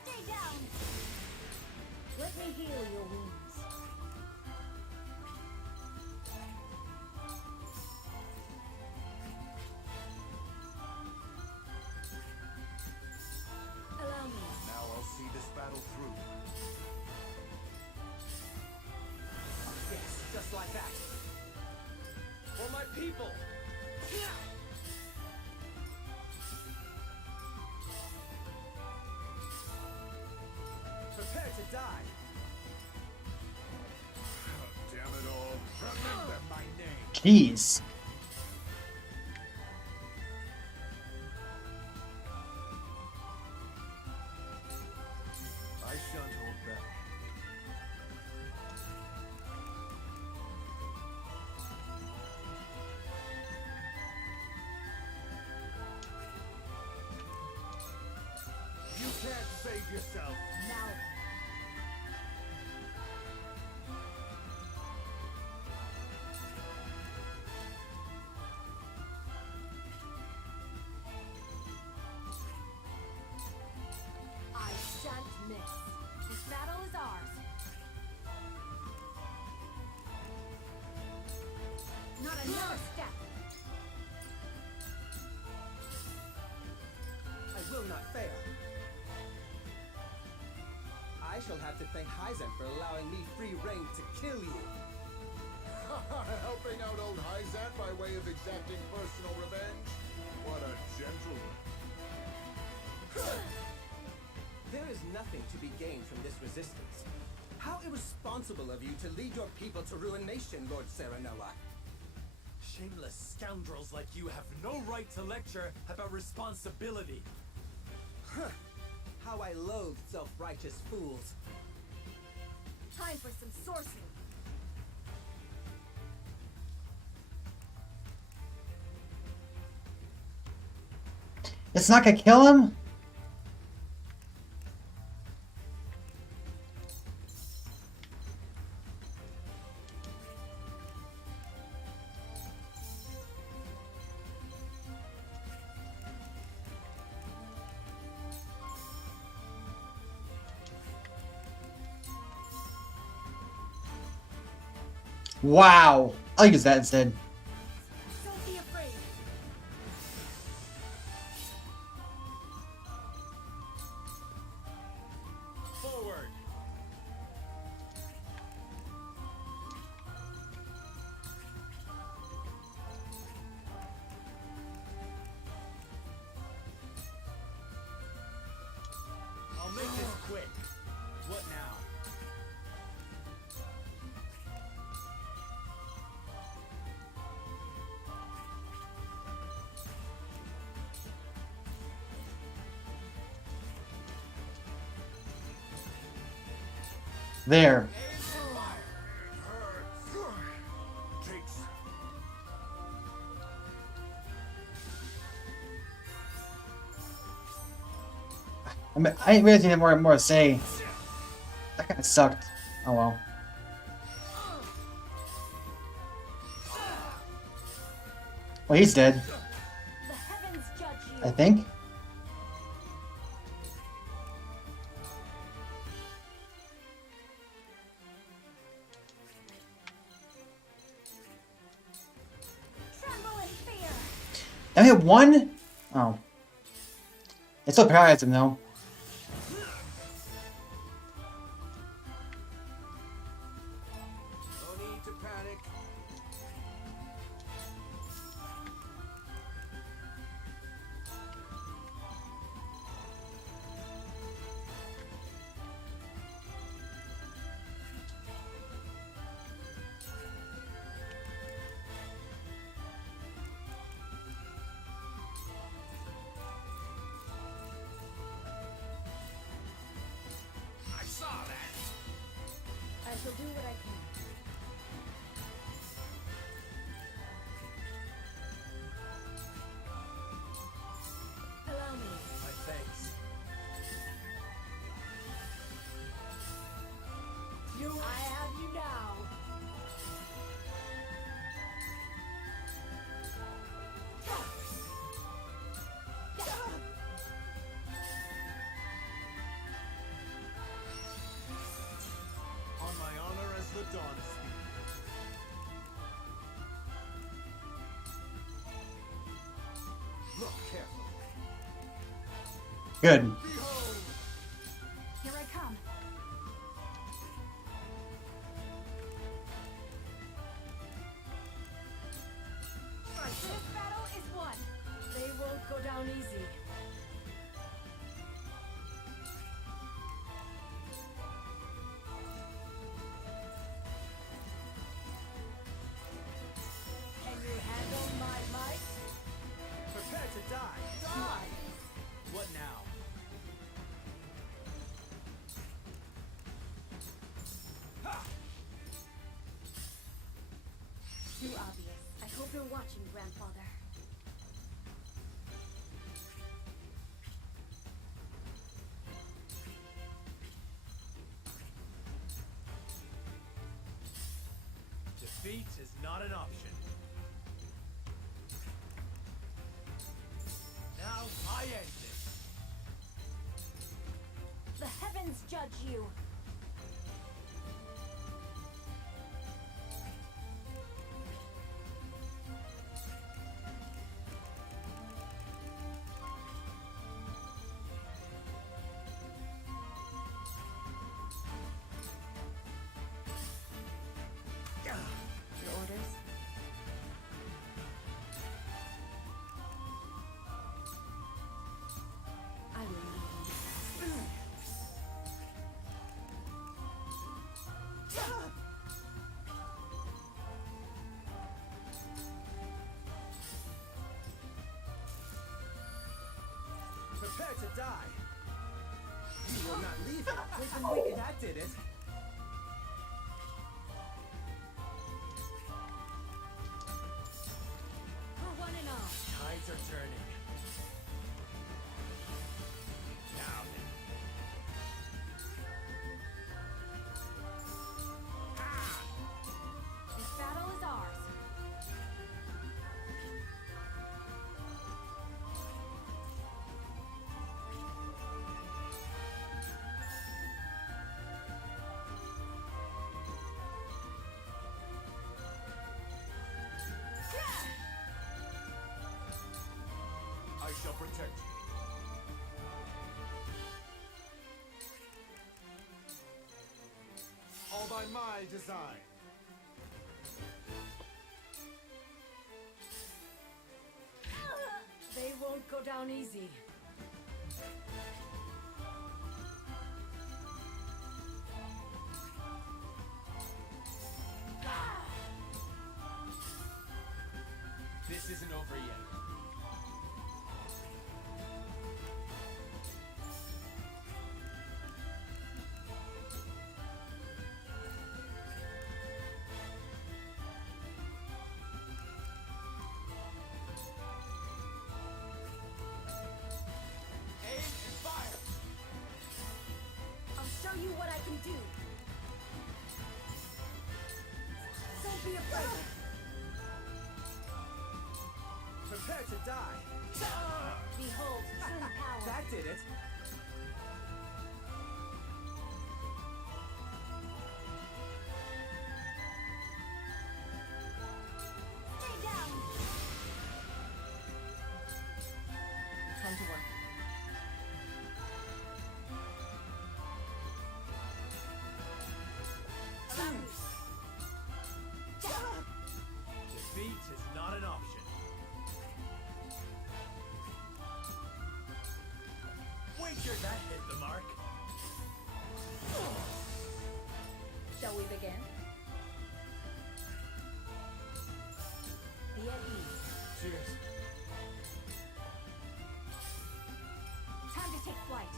Stay down. Let me heal your wounds. Allow me. Now I'll see this battle through. Yes, just like that. For my people! Prepare to die. Damn it all. Remember my name. Jeez. I shan't hold back. You can't save yourself. Now I shan't miss. This battle is ours. Not another step. I will not fail. I shall have to thank Hyzante for allowing me free reign to kill you. Helping out old Hyzante by way of exacting personal revenge? What a gentleman. There is nothing to be gained from this resistance. How irresponsible of you to lead your people to ruination, Lord Serenoa. Shameless scoundrels like you have no right to lecture about responsibility. How I loathe self-righteous fools. Time for some sorcery. It's not gonna kill him? Wow. I'll use that instead. Don't be afraid. Forward! I'll make this quick. What now? There. Takes. I didn't really have more to say. That kind of sucked. Oh well. Well, he's dead. The heavens judge you. I think. Tremble in fear. I hit one? Oh. It still paralyzed him though. No need to panic. Good. Here I come. This battle is won. They won't go down easy. Can you handle my might? Prepare to die. Die! What now? Too obvious. I hope you're watching, Grandfather. Defeat is not an option. Now I end this. The heavens judge you. Your orders? I will lead you. Prepare to die. You will not leave it. Even wicked. That did it. For one and all. Tides are turning. Now then. This battle is ours. I shall protect you. All by my design. They won't go down easy. This isn't over yet. Aim and fire! I'll show you what I can do. Don't be afraid. Prepare to die. Behold, true power. That did it. Stay down. Time to work. Allow me. Defeat is not an option. Wager that hit the mark. Shall we begin? Be at ease. Cheers. Time to take flight.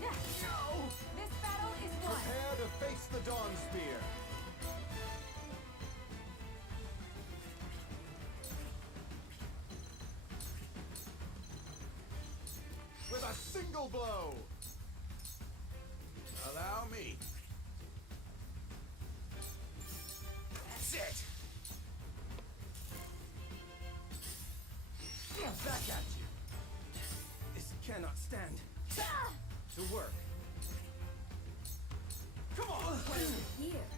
No! This battle is won. Prepare to face the Dawn Spear. With a single blow. Allow me. That's it. Back at you. This cannot stand. To work. Come on. What is it here?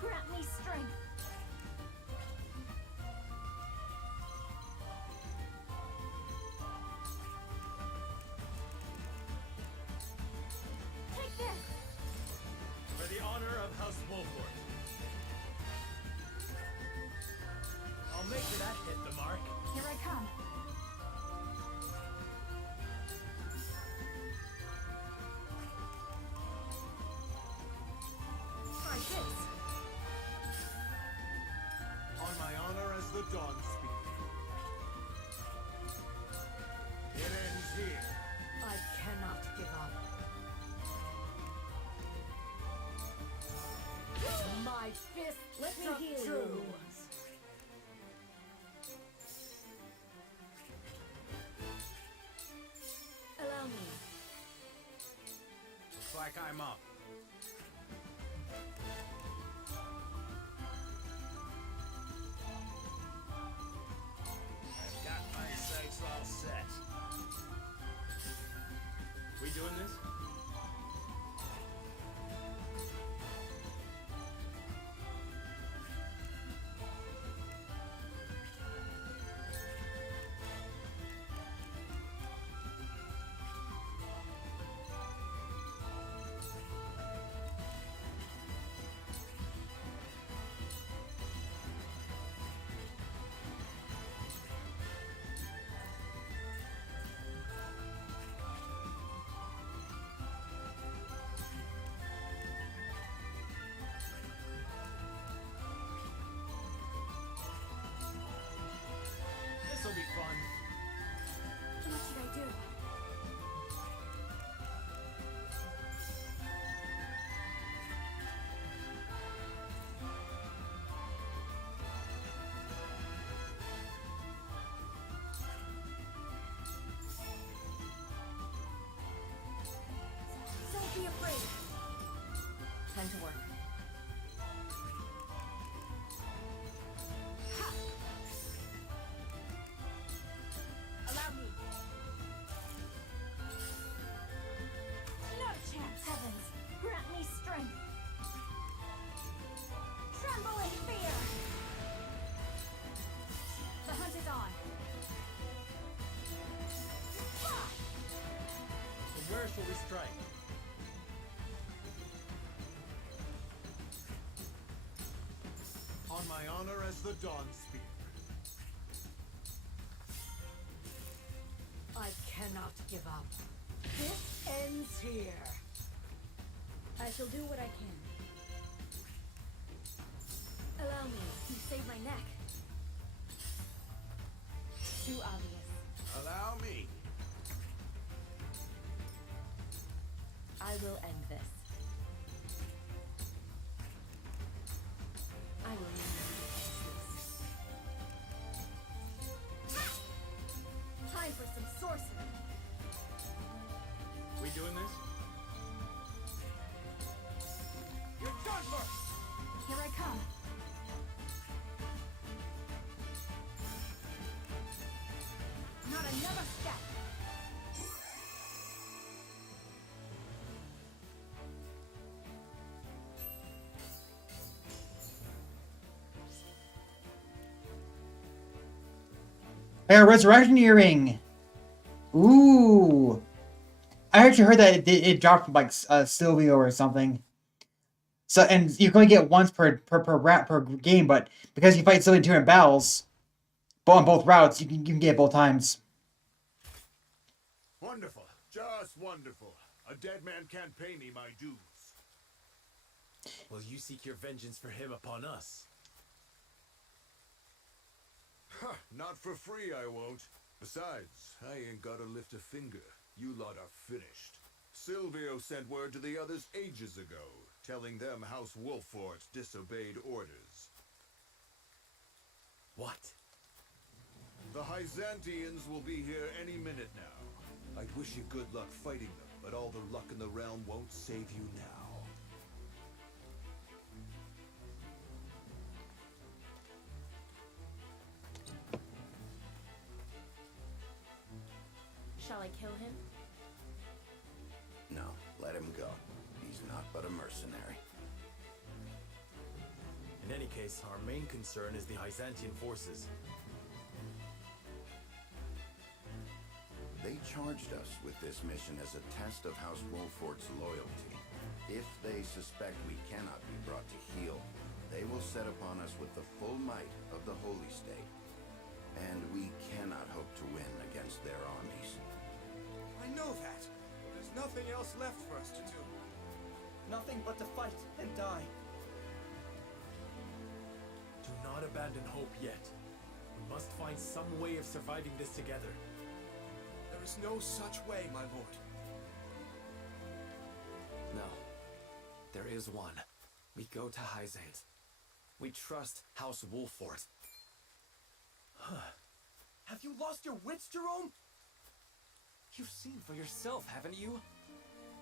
grant me strength. Take this! For the honor of House Wolffort. I'll make sure that hit the mark. Here I come. Try this. On my honor as the Dawn Speaker. It ends here. I cannot give up. My fist Let me struck heal true. your wounds. Allow me. Looks like I'm up. I've got my sights all set. We doing this? This'll be fun. What should I do? Don't be afraid. Time to work. Ha! Allow me. No chance. Heavens, grant me strength. Tremble in fear. The hunt is on. Ah! So where shall we strike? On my honor as the Dawn Speaker. I cannot give up. This ends here. I shall do what I can. Allow me. You saved my neck. Too obvious. Allow me. I will end this. I will leave you pieces. Time for some sorcery. We doing this? You're done for! Here I come. Not another step. A resurrection earring. Ooh. I actually heard that it dropped from like Silvio or something. So and you can only get once per game, but because you fight Silvio 2 in battles, but on both routes, you can get it both times. Wonderful. Just wonderful. A dead man can't pay me my dues. Will you seek your vengeance for him upon us? Huh, not for free, I won't. Besides, I ain't gotta lift a finger. You lot are finished. Silvio sent word to the others ages ago, telling them House Wolffort disobeyed orders. What? The Hyzanteans will be here any minute now. I'd wish you good luck fighting them, but all the luck in the realm won't save you now. Shall I kill him? No, let him go. He's not but a mercenary. case, our main concern is the Hyzantean forces. They charged us with this mission as a test of House Wolffort's loyalty. If they suspect we cannot be brought to heel, they will set upon us with the full might of the Holy State. And we cannot hope to win against their armies. I know that. There's nothing else left for us to do. Nothing but to fight and die. Do not abandon hope yet. We must find some way of surviving this together. There is no such way, my lord. No. There is one. We go to Hyzante. We trust House Wolffort. Have you lost your wits, Jerome? You've seen for yourself, haven't you?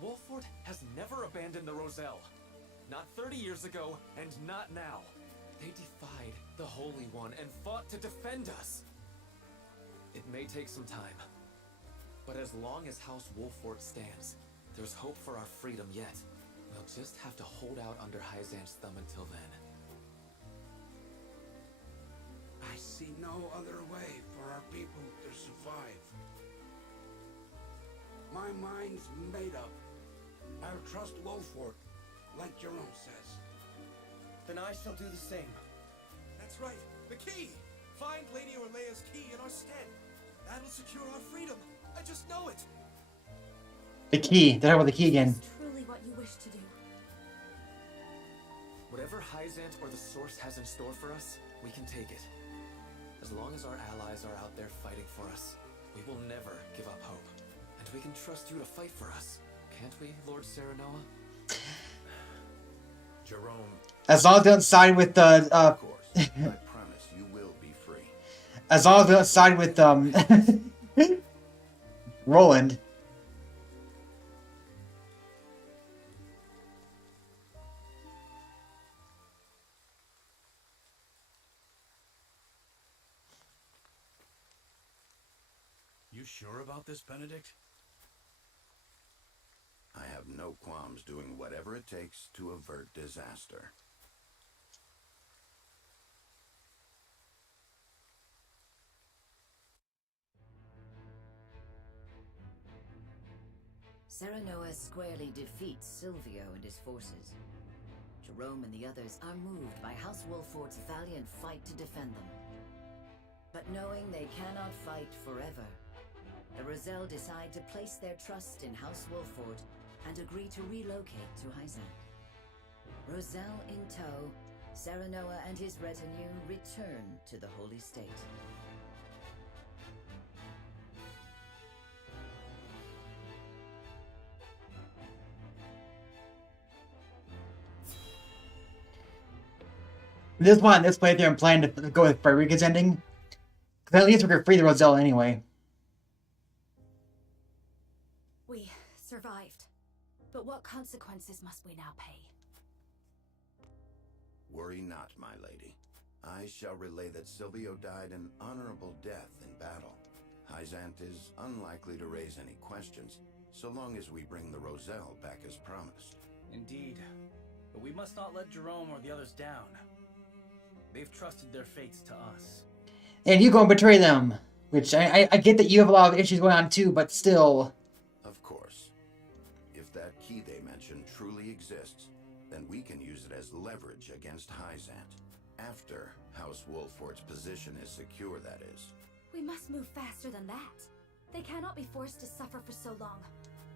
Wolffort has never abandoned the Roselle. Not 30 years ago, and not now. They defied the Holy One and fought to defend us. It may take some time, but as long as House Wolffort stands, there's hope for our freedom yet. We'll just have to hold out under Hyzante's thumb until then. I see no other way for our people to survive. My mind's made up. I'll trust Wolffort, like Jerome says. Then I shall do the same. That's right. The key! Find Lady Orlea's key in our stead. That'll secure our freedom. I just know it. The key. They're talking about the key again. Truly what you wish to do. Whatever Hyzante or the Source has in store for us, we can take it. As long as our allies are out there fighting for us, we will never give up hope. And we can trust you to fight for us. Can't we, Lord Serenoa? Jerome. As long as they don't side with the Of course. I promise you will be free. as long as they don't side with Roland. You sure about this, Benedict? I have no qualms doing whatever it takes to avert disaster. Serenoa squarely defeats Silvio and his forces. Jerome and the others are moved by House Wolffort's valiant fight to defend them. But knowing they cannot fight forever, the Roselle decide to place their trust in House Wolffort and agree to relocate to Hyzante. Roselle in tow, Serenoa and his retinue return to the Holy State. This one, this playthrough, I'm planning to go with Frederica's ending. Because at least we could free the Roselle anyway. We survived. But what consequences must we now pay? Worry not, my lady. I shall relay that Silvio died an honorable death in battle. Hyzante is unlikely to raise any questions, so long as we bring the Roselle back as promised. Indeed. But we must not let Jerome or the others down. They've trusted their fates to us. And you go and betray them. Which, I get that you have a lot of issues going on too, but still. Of course. If that key they mentioned truly exists, then we can use it as leverage against Hyzante. After House Wolffort's position is secure, that is. We must move faster than that. They cannot be forced to suffer for so long.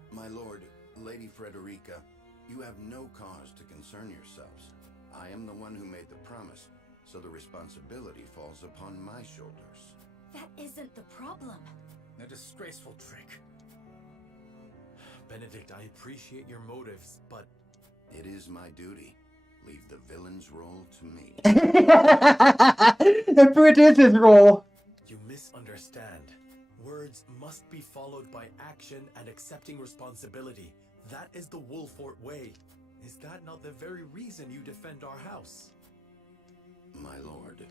My lord, Lady Frederica, you have no cause to concern yourselves. I am the one who made the promise, so the responsibility falls upon my shoulders. That isn't the problem. A disgraceful trick. Benedict, I appreciate your motives, but... It is my duty. Leave the villain's role to me. The fruit is his role. You misunderstand. Words must be followed by action and accepting responsibility. That is the Wolffort way. Is that not the very reason you defend our house? My lord.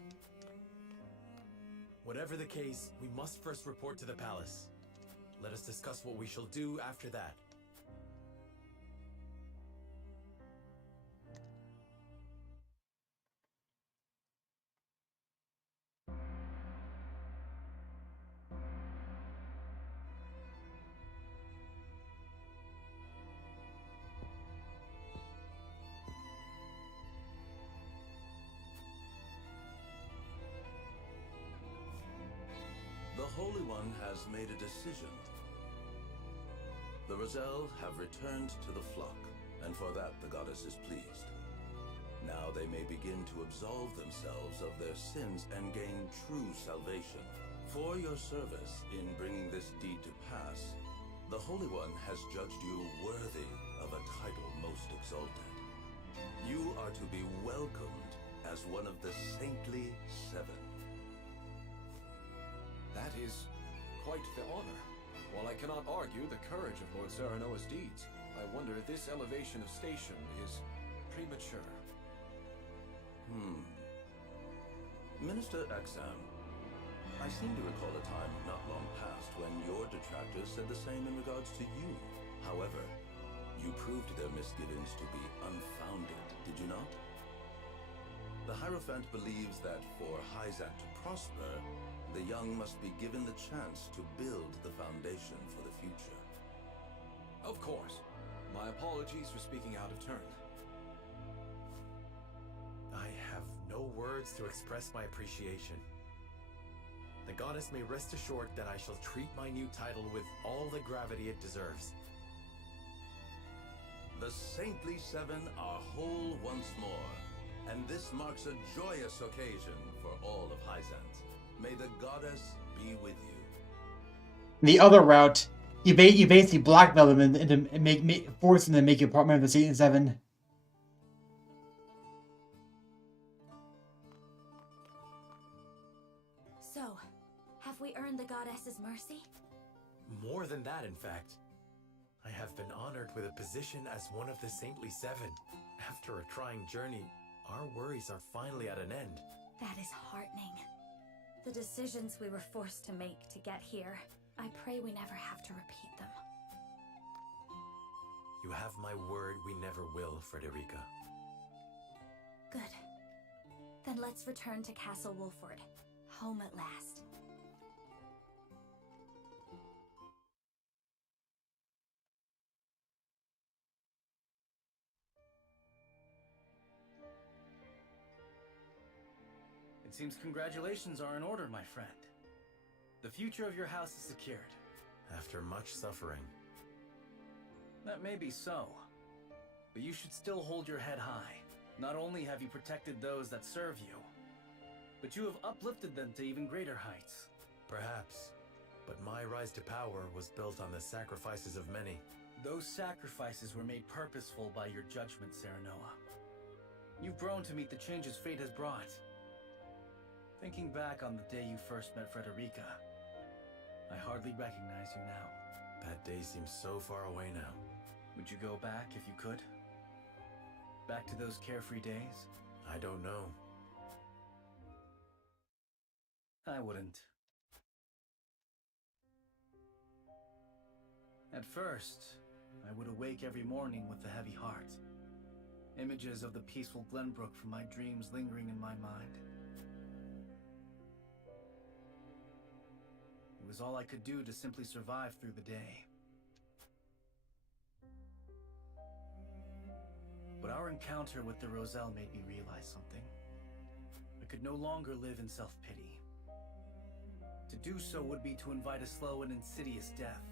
Whatever the case, we must first report to the palace. Let us discuss what we shall do after that. One has made a decision. The Roselle have returned to the flock, and for that the goddess is pleased. Now they may begin to absolve themselves of their sins and gain true salvation. For your service in bringing this deed to pass, the Holy One has judged you worthy of a title most exalted. You are to be welcomed as one of the Saintly Seven. That is quite the honor. While I cannot argue the courage of Lord Serenoa's deeds, I wonder if this elevation of station is premature. Minister Exam, I seem to recall a time not long past when your detractors said the same in regards to you. However, you proved their misgivings to be unfounded, did you not? The Hierophant believes that for Hyzante to prosper, the young must be given the chance to build the foundation for the future. Of course. My apologies for speaking out of turn. I have no words to express my appreciation. The goddess may rest assured that I shall treat my new title with all the gravity it deserves. The Saintly Seven are whole once more, and this marks a joyous occasion for all of Hyzante. May the goddess be with you. The other route, you basically blackmail them and force them to make you a part of the Saintly Seven. So, have we earned the goddess's mercy? More than that, in fact. I have been honored with a position as one of the Saintly Seven. After a trying journey, our worries are finally at an end. That is heartening. The decisions we were forced to make to get here, I pray we never have to repeat them. You have my word we never will, Frederica. Good. Then let's return to Castle Wolffort. Home at last. It seems congratulations are in order, my friend. The future of your house is secured. After much suffering. That may be so, but you should still hold your head high. Not only have you protected those that serve you, but you have uplifted them to even greater heights. Perhaps, but my rise to power was built on the sacrifices of many. Those sacrifices were made purposeful by your judgment, Serenoa. You've grown to meet the changes fate has brought. Thinking back on the day you first met Frederica, I hardly recognize you now. That day seems so far away now. Would you go back if you could? Back to those carefree days? I don't know. I wouldn't. At first, I would awake every morning with a heavy heart. Images of the peaceful Glenbrook from my dreams lingering in my mind. It was all I could do to simply survive through the day. But our encounter with the Roselle made me realize something. I could no longer live in self-pity. To do so would be to invite a slow and insidious death.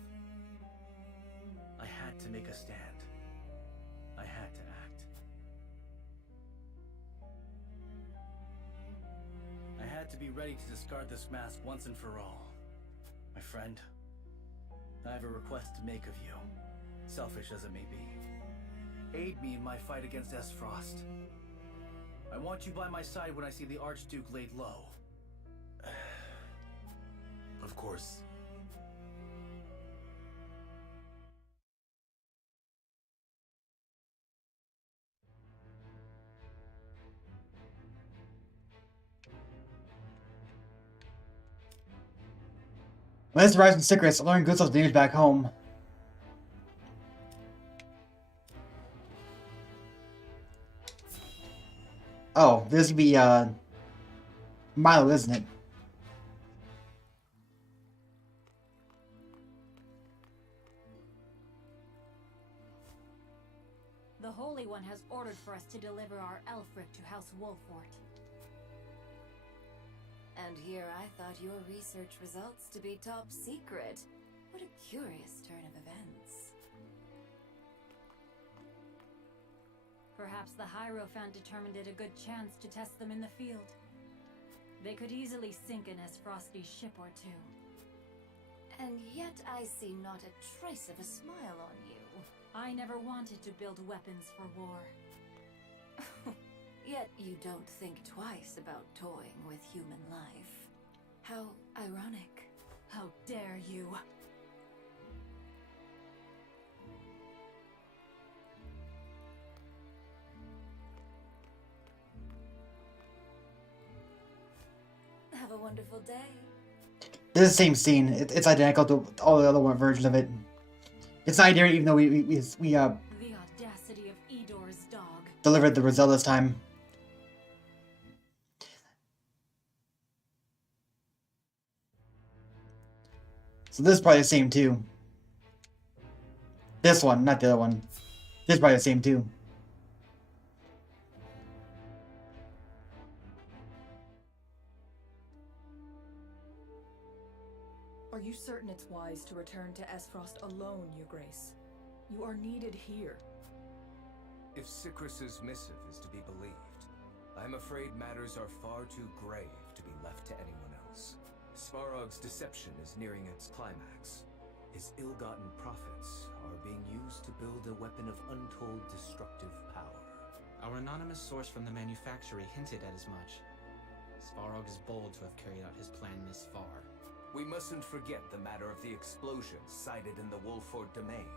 I had to make a stand. I had to act. I had to be ready to discard this mask once and for all. My friend, I have a request to make of you, selfish as it may be. Aid me in my fight against Frost. I want you by my side when I see the Archduke laid low. Of course. Let's rise in secrets, learn Gustav's news back home. Oh, this would be, Milo, isn't it? The Holy One has ordered for us to deliver our Elfric to House Wolffort. And here I thought your research results to be top secret. What a curious turn of events. Perhaps the Hierophant determined it a good chance to test them in the field. They could easily sink an Frosty ship or two. And yet I see not a trace of a smile on you. I never wanted to build weapons for war. Yet you don't think twice about toying with human life. How ironic. How dare you? Have a wonderful day. This is the same scene. It's identical to all the other one versions of it. It's not different, even though we The audacity of Edor's dog. delivered the Roselle this time. So this is probably the same too. This one, not the other one. This is probably the same too. Are you certain it's wise to return to Esfrost alone, Your Grace? You are needed here. If Sycris's missive is to be believed, I'm afraid matters are far too grave to be left to anyone else. Svarog's deception is nearing its climax. His ill-gotten profits are being used to build a weapon of untold destructive power. Our anonymous source from the manufactory hinted at as much. Svarog is bold to have carried out his plan this far. We mustn't forget the matter of the explosion cited in the Wolffort domain.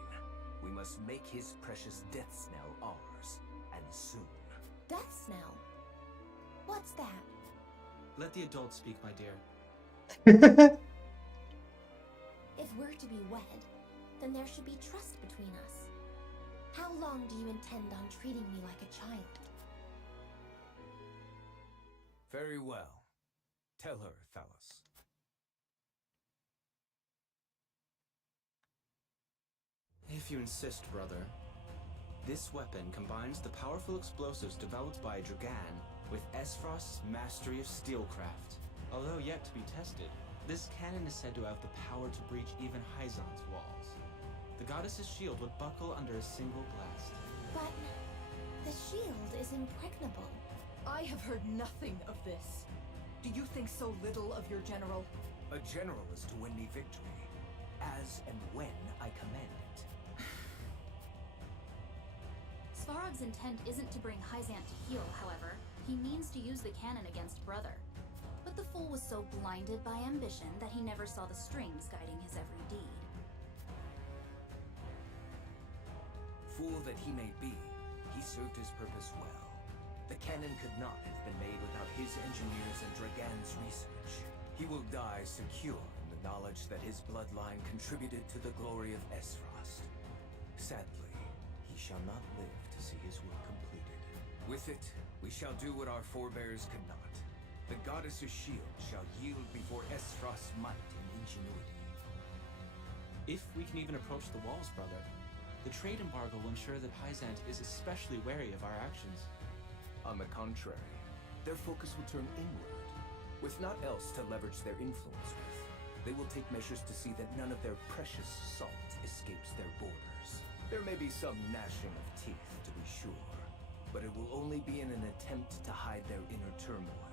We must make his precious death knell ours, and soon. Death knell? What's that? Let the adults speak, my dear. If we're to be wed, then there should be trust between us. How long do you intend on treating me like a child? Very well. Tell her, Thalos. If you insist, brother. This weapon combines the powerful explosives developed by Dragan with Esfrost's mastery of steelcraft. Although yet to be tested, this cannon is said to have the power to breach even Hyzante's walls. The goddess's shield would buckle under a single blast. But the shield is impregnable. I have heard nothing of this. Do you think so little of your general? A general is to win me victory, as and when I command it. Svarog's intent isn't to bring Hyzante to heel, however. He means to use the cannon against Brother. But the fool was so blinded by ambition that he never saw the strings guiding his every deed. Fool that he may be, he served his purpose well. The cannon could not have been made without his engineers and Dragan's research. He will die secure in the knowledge that his bloodline contributed to the glory of Esfrost. Sadly, he shall not live to see his work completed. With it, we shall do what our forebears could not. The goddess's shield shall yield before Esfrost's might and ingenuity. If we can even approach the walls, brother, the trade embargo will ensure that Hyzante is especially wary of our actions. On the contrary, their focus will turn inward. With not else to leverage their influence with, they will take measures to see that none of their precious salt escapes their borders. There may be some gnashing of teeth, to be sure, but it will only be in an attempt to hide their inner turmoil.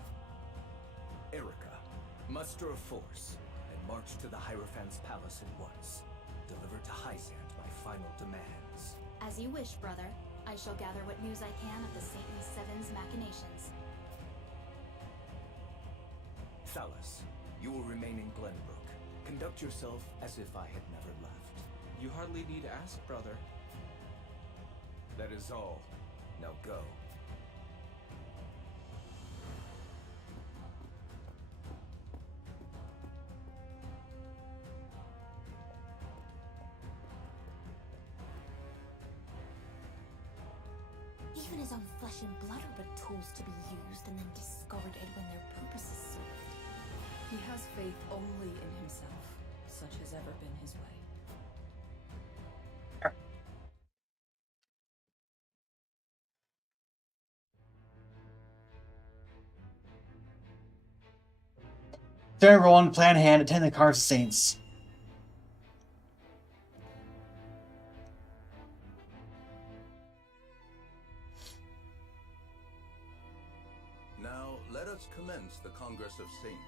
Erica, muster a force, and march to the Hierophant's palace at once. Deliver to Hyzante my final demands. As you wish, brother. I shall gather what news I can of the Saintly Seven's machinations. Thalos, you will remain in Glenbrook. Conduct yourself as if I had never left. You hardly need to ask, brother. That is all. Now go. Even his own flesh and blood are but tools to be used and then discarded when their purpose is served. He has faith only in himself. Such has ever been his way. Stern Roland, plan hand, attend the Cars of Saints. Now, let us commence the Congress of Saints.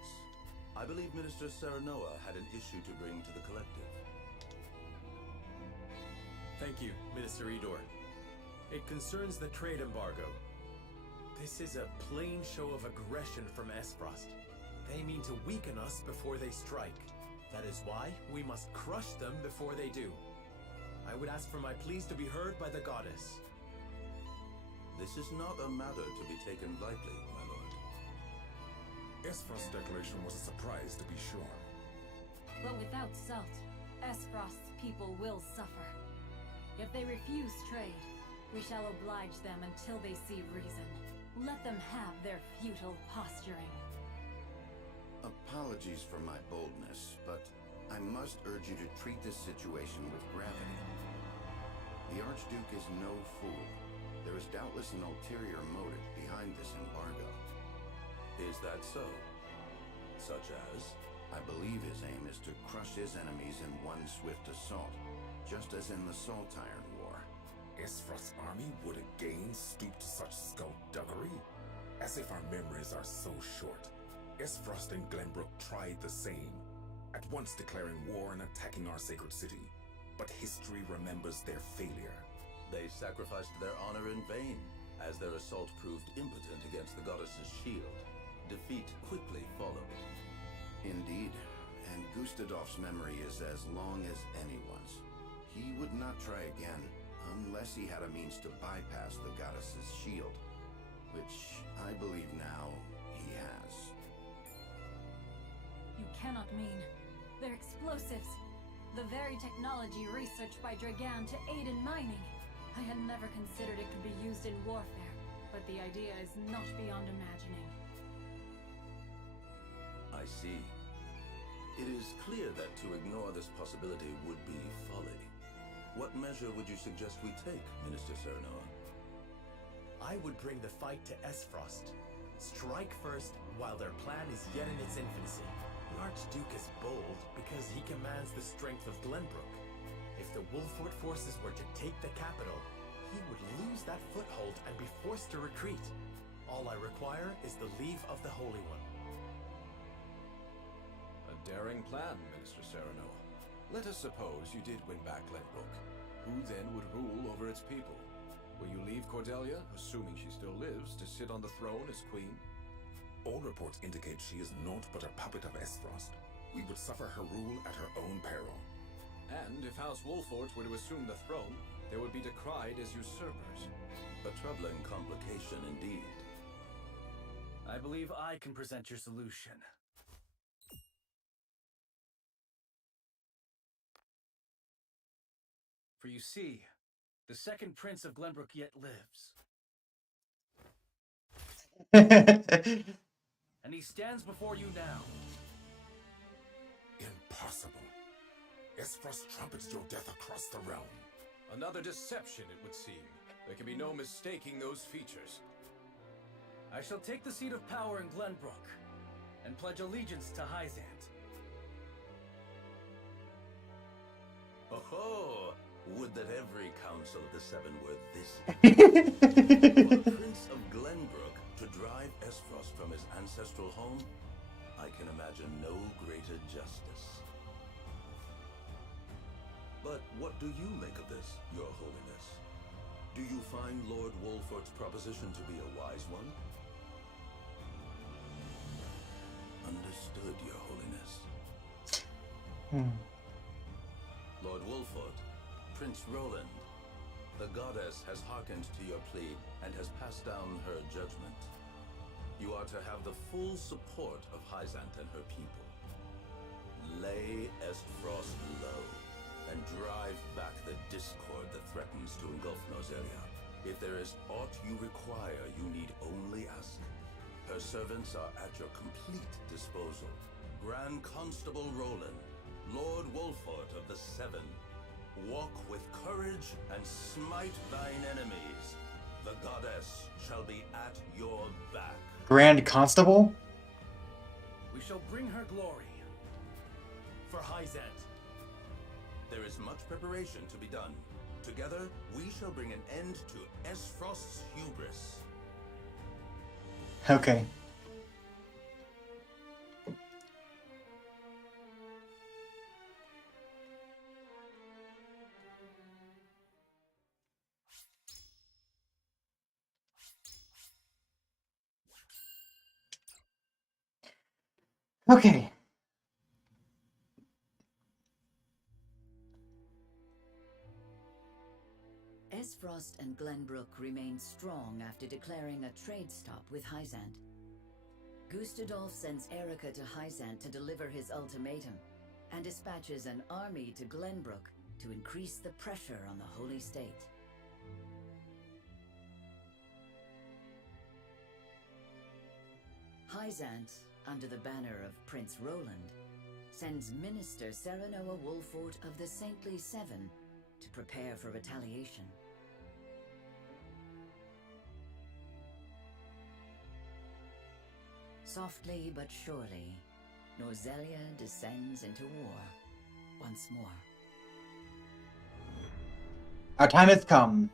I believe Minister Serenoa had an issue to bring to the collective. Thank you, Minister Edor. It concerns the trade embargo. This is a plain show of aggression from Esfrost. They mean to weaken us before they strike. That is why we must crush them before they do. I would ask for my pleas to be heard by the goddess. This is not a matter to be taken lightly, my lord. Esfrost's declaration was a surprise, to be sure. But without salt, Esfrost's people will suffer. If they refuse trade, we shall oblige them until they see reason. Let them have their futile posturing. Apologies for my boldness, but I must urge you to treat this situation with gravity. The Archduke is no fool. There is doubtless an ulterior motive behind this embargo. Is that so? Such as? I believe his aim is to crush his enemies in one swift assault, just as in the Saltire War. Esfrost's army would again stoop to such skullduggery? As if our memories are so short. Esfrost and Glenbrook tried the same, at once declaring war and attacking our sacred city. But history remembers their failure. They sacrificed their honor in vain, as their assault proved impotent against the goddess's shield. Defeat quickly followed. Indeed, and Gustadolf's memory is as long as anyone's. He would not try again, unless he had a means to bypass the goddess's shield, which I believe now he has. You cannot mean. They're explosives. The very technology researched by Dragan to aid in mining. I had never considered it could be used in warfare, but the idea is not beyond imagining. I see. It is clear that to ignore this possibility would be folly. What measure would you suggest we take, Minister Serenoa? I would bring the fight to Esfrost. Strike first while their plan is yet in its infancy. The Archduke is bold because he commands the strength of Glenbrook. If the Wolffort forces were to take the capital, he would lose that foothold and be forced to retreat. All I require is the leave of the Holy One. A daring plan, Minister Serenoa. Let us suppose you did win back Glenbrook. Who then would rule over its people? Will you leave Cordelia, assuming she still lives, to sit on the throne as queen? All reports indicate she is naught but a puppet of Esfrost. We would suffer her rule at her own peril. And if House Wolffort were to assume the throne, they would be decried as usurpers. A troubling complication indeed. I believe I can present your solution. For you see, the second Prince of Glenbrook yet lives. And he stands before you now. Impossible. Esfrost trumpets your death across the realm. Another deception, it would seem. There can be no mistaking those features. I shall take the seat of power in Glenbrook and pledge allegiance to Hyzante. Oh, would that every council of the Seven were this. For the Prince of Glenbrook to drive Esfrost from his ancestral home, I can imagine no greater justice. But what do you make of this, Your Holiness? Do you find Lord Wolffort's proposition to be a wise one? Understood, Your Holiness. Lord Wolffort, Prince Roland, the goddess has hearkened to your plea and has passed down her judgment. You are to have the full support of Hyzante and her people. Lay Esfrost low and drive back the discord that threatens to engulf Nozelia. If there is aught you require, you need only ask. Her servants are at your complete disposal. Grand Constable Roland, Lord Wolffort of the Seven, walk with courage and smite thine enemies. The goddess shall be at your back. Grand Constable? We shall bring bring her glory. For Hyzante. There is much preparation to be done. Together, we shall bring an end to Esfrost's hubris. Okay. Okay. Esfrost and Glenbrook remain strong after declaring a trade stop with Hyzante. Gustadolf sends Erica to Hyzante to deliver his ultimatum, and dispatches an army to Glenbrook to increase the pressure on the Holy State. Hyzante, under the banner of Prince Roland, sends Minister Serenoa Wolffort of the Saintly Seven to prepare for retaliation. Softly but surely, Norzelia descends into war once more. Our time has come.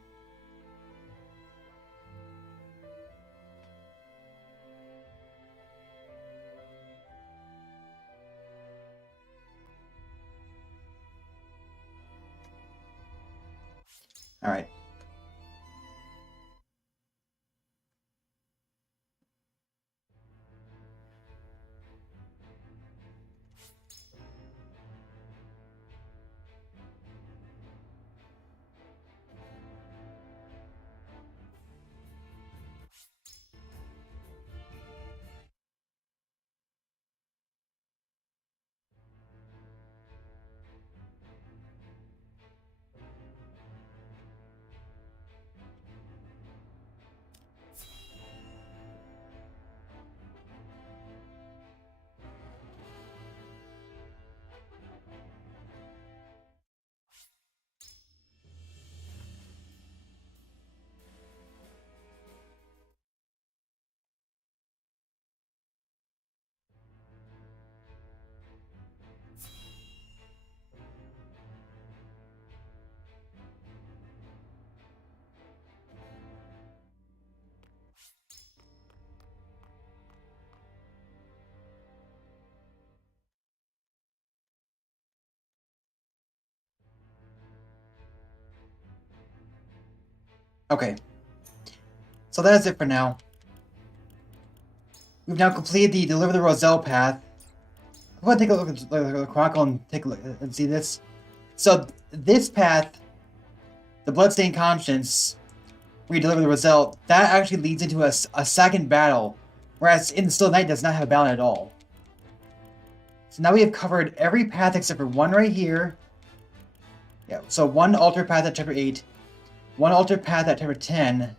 All right. Okay. So that's it for now. We've now completed the Deliver the Roselle path. I'm going to take a look at the Chronicle and take a look and see this. So this path, the Bloodstained Conscience, where you deliver the Roselle, that actually leads into a second battle, whereas in the Still Night does not have a battle at all. So now we have covered every path except for one right here. Yeah, so one altar path at chapter 8, one altar path at chapter 10,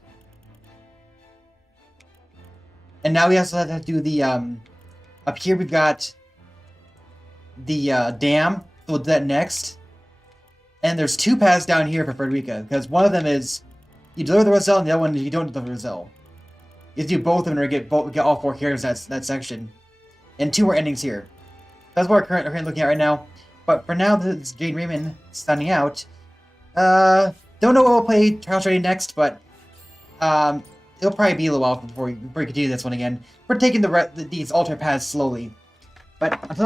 and now we also have to do the, up here we've got the dam, so we'll do that next. And there's two paths down here for Frederica, because one of them is you deliver the Roselle, and the other one is you don't deliver the Roselle. You have to do both of them to get all four characters in that section. And two more endings here. That's what we're currently looking at right now. But for now, this is Jane Raymond signing out. Don't know what we'll play Trial Strategy next, but it'll probably be a little while before we continue this one again. We're taking these alternate paths slowly. But until next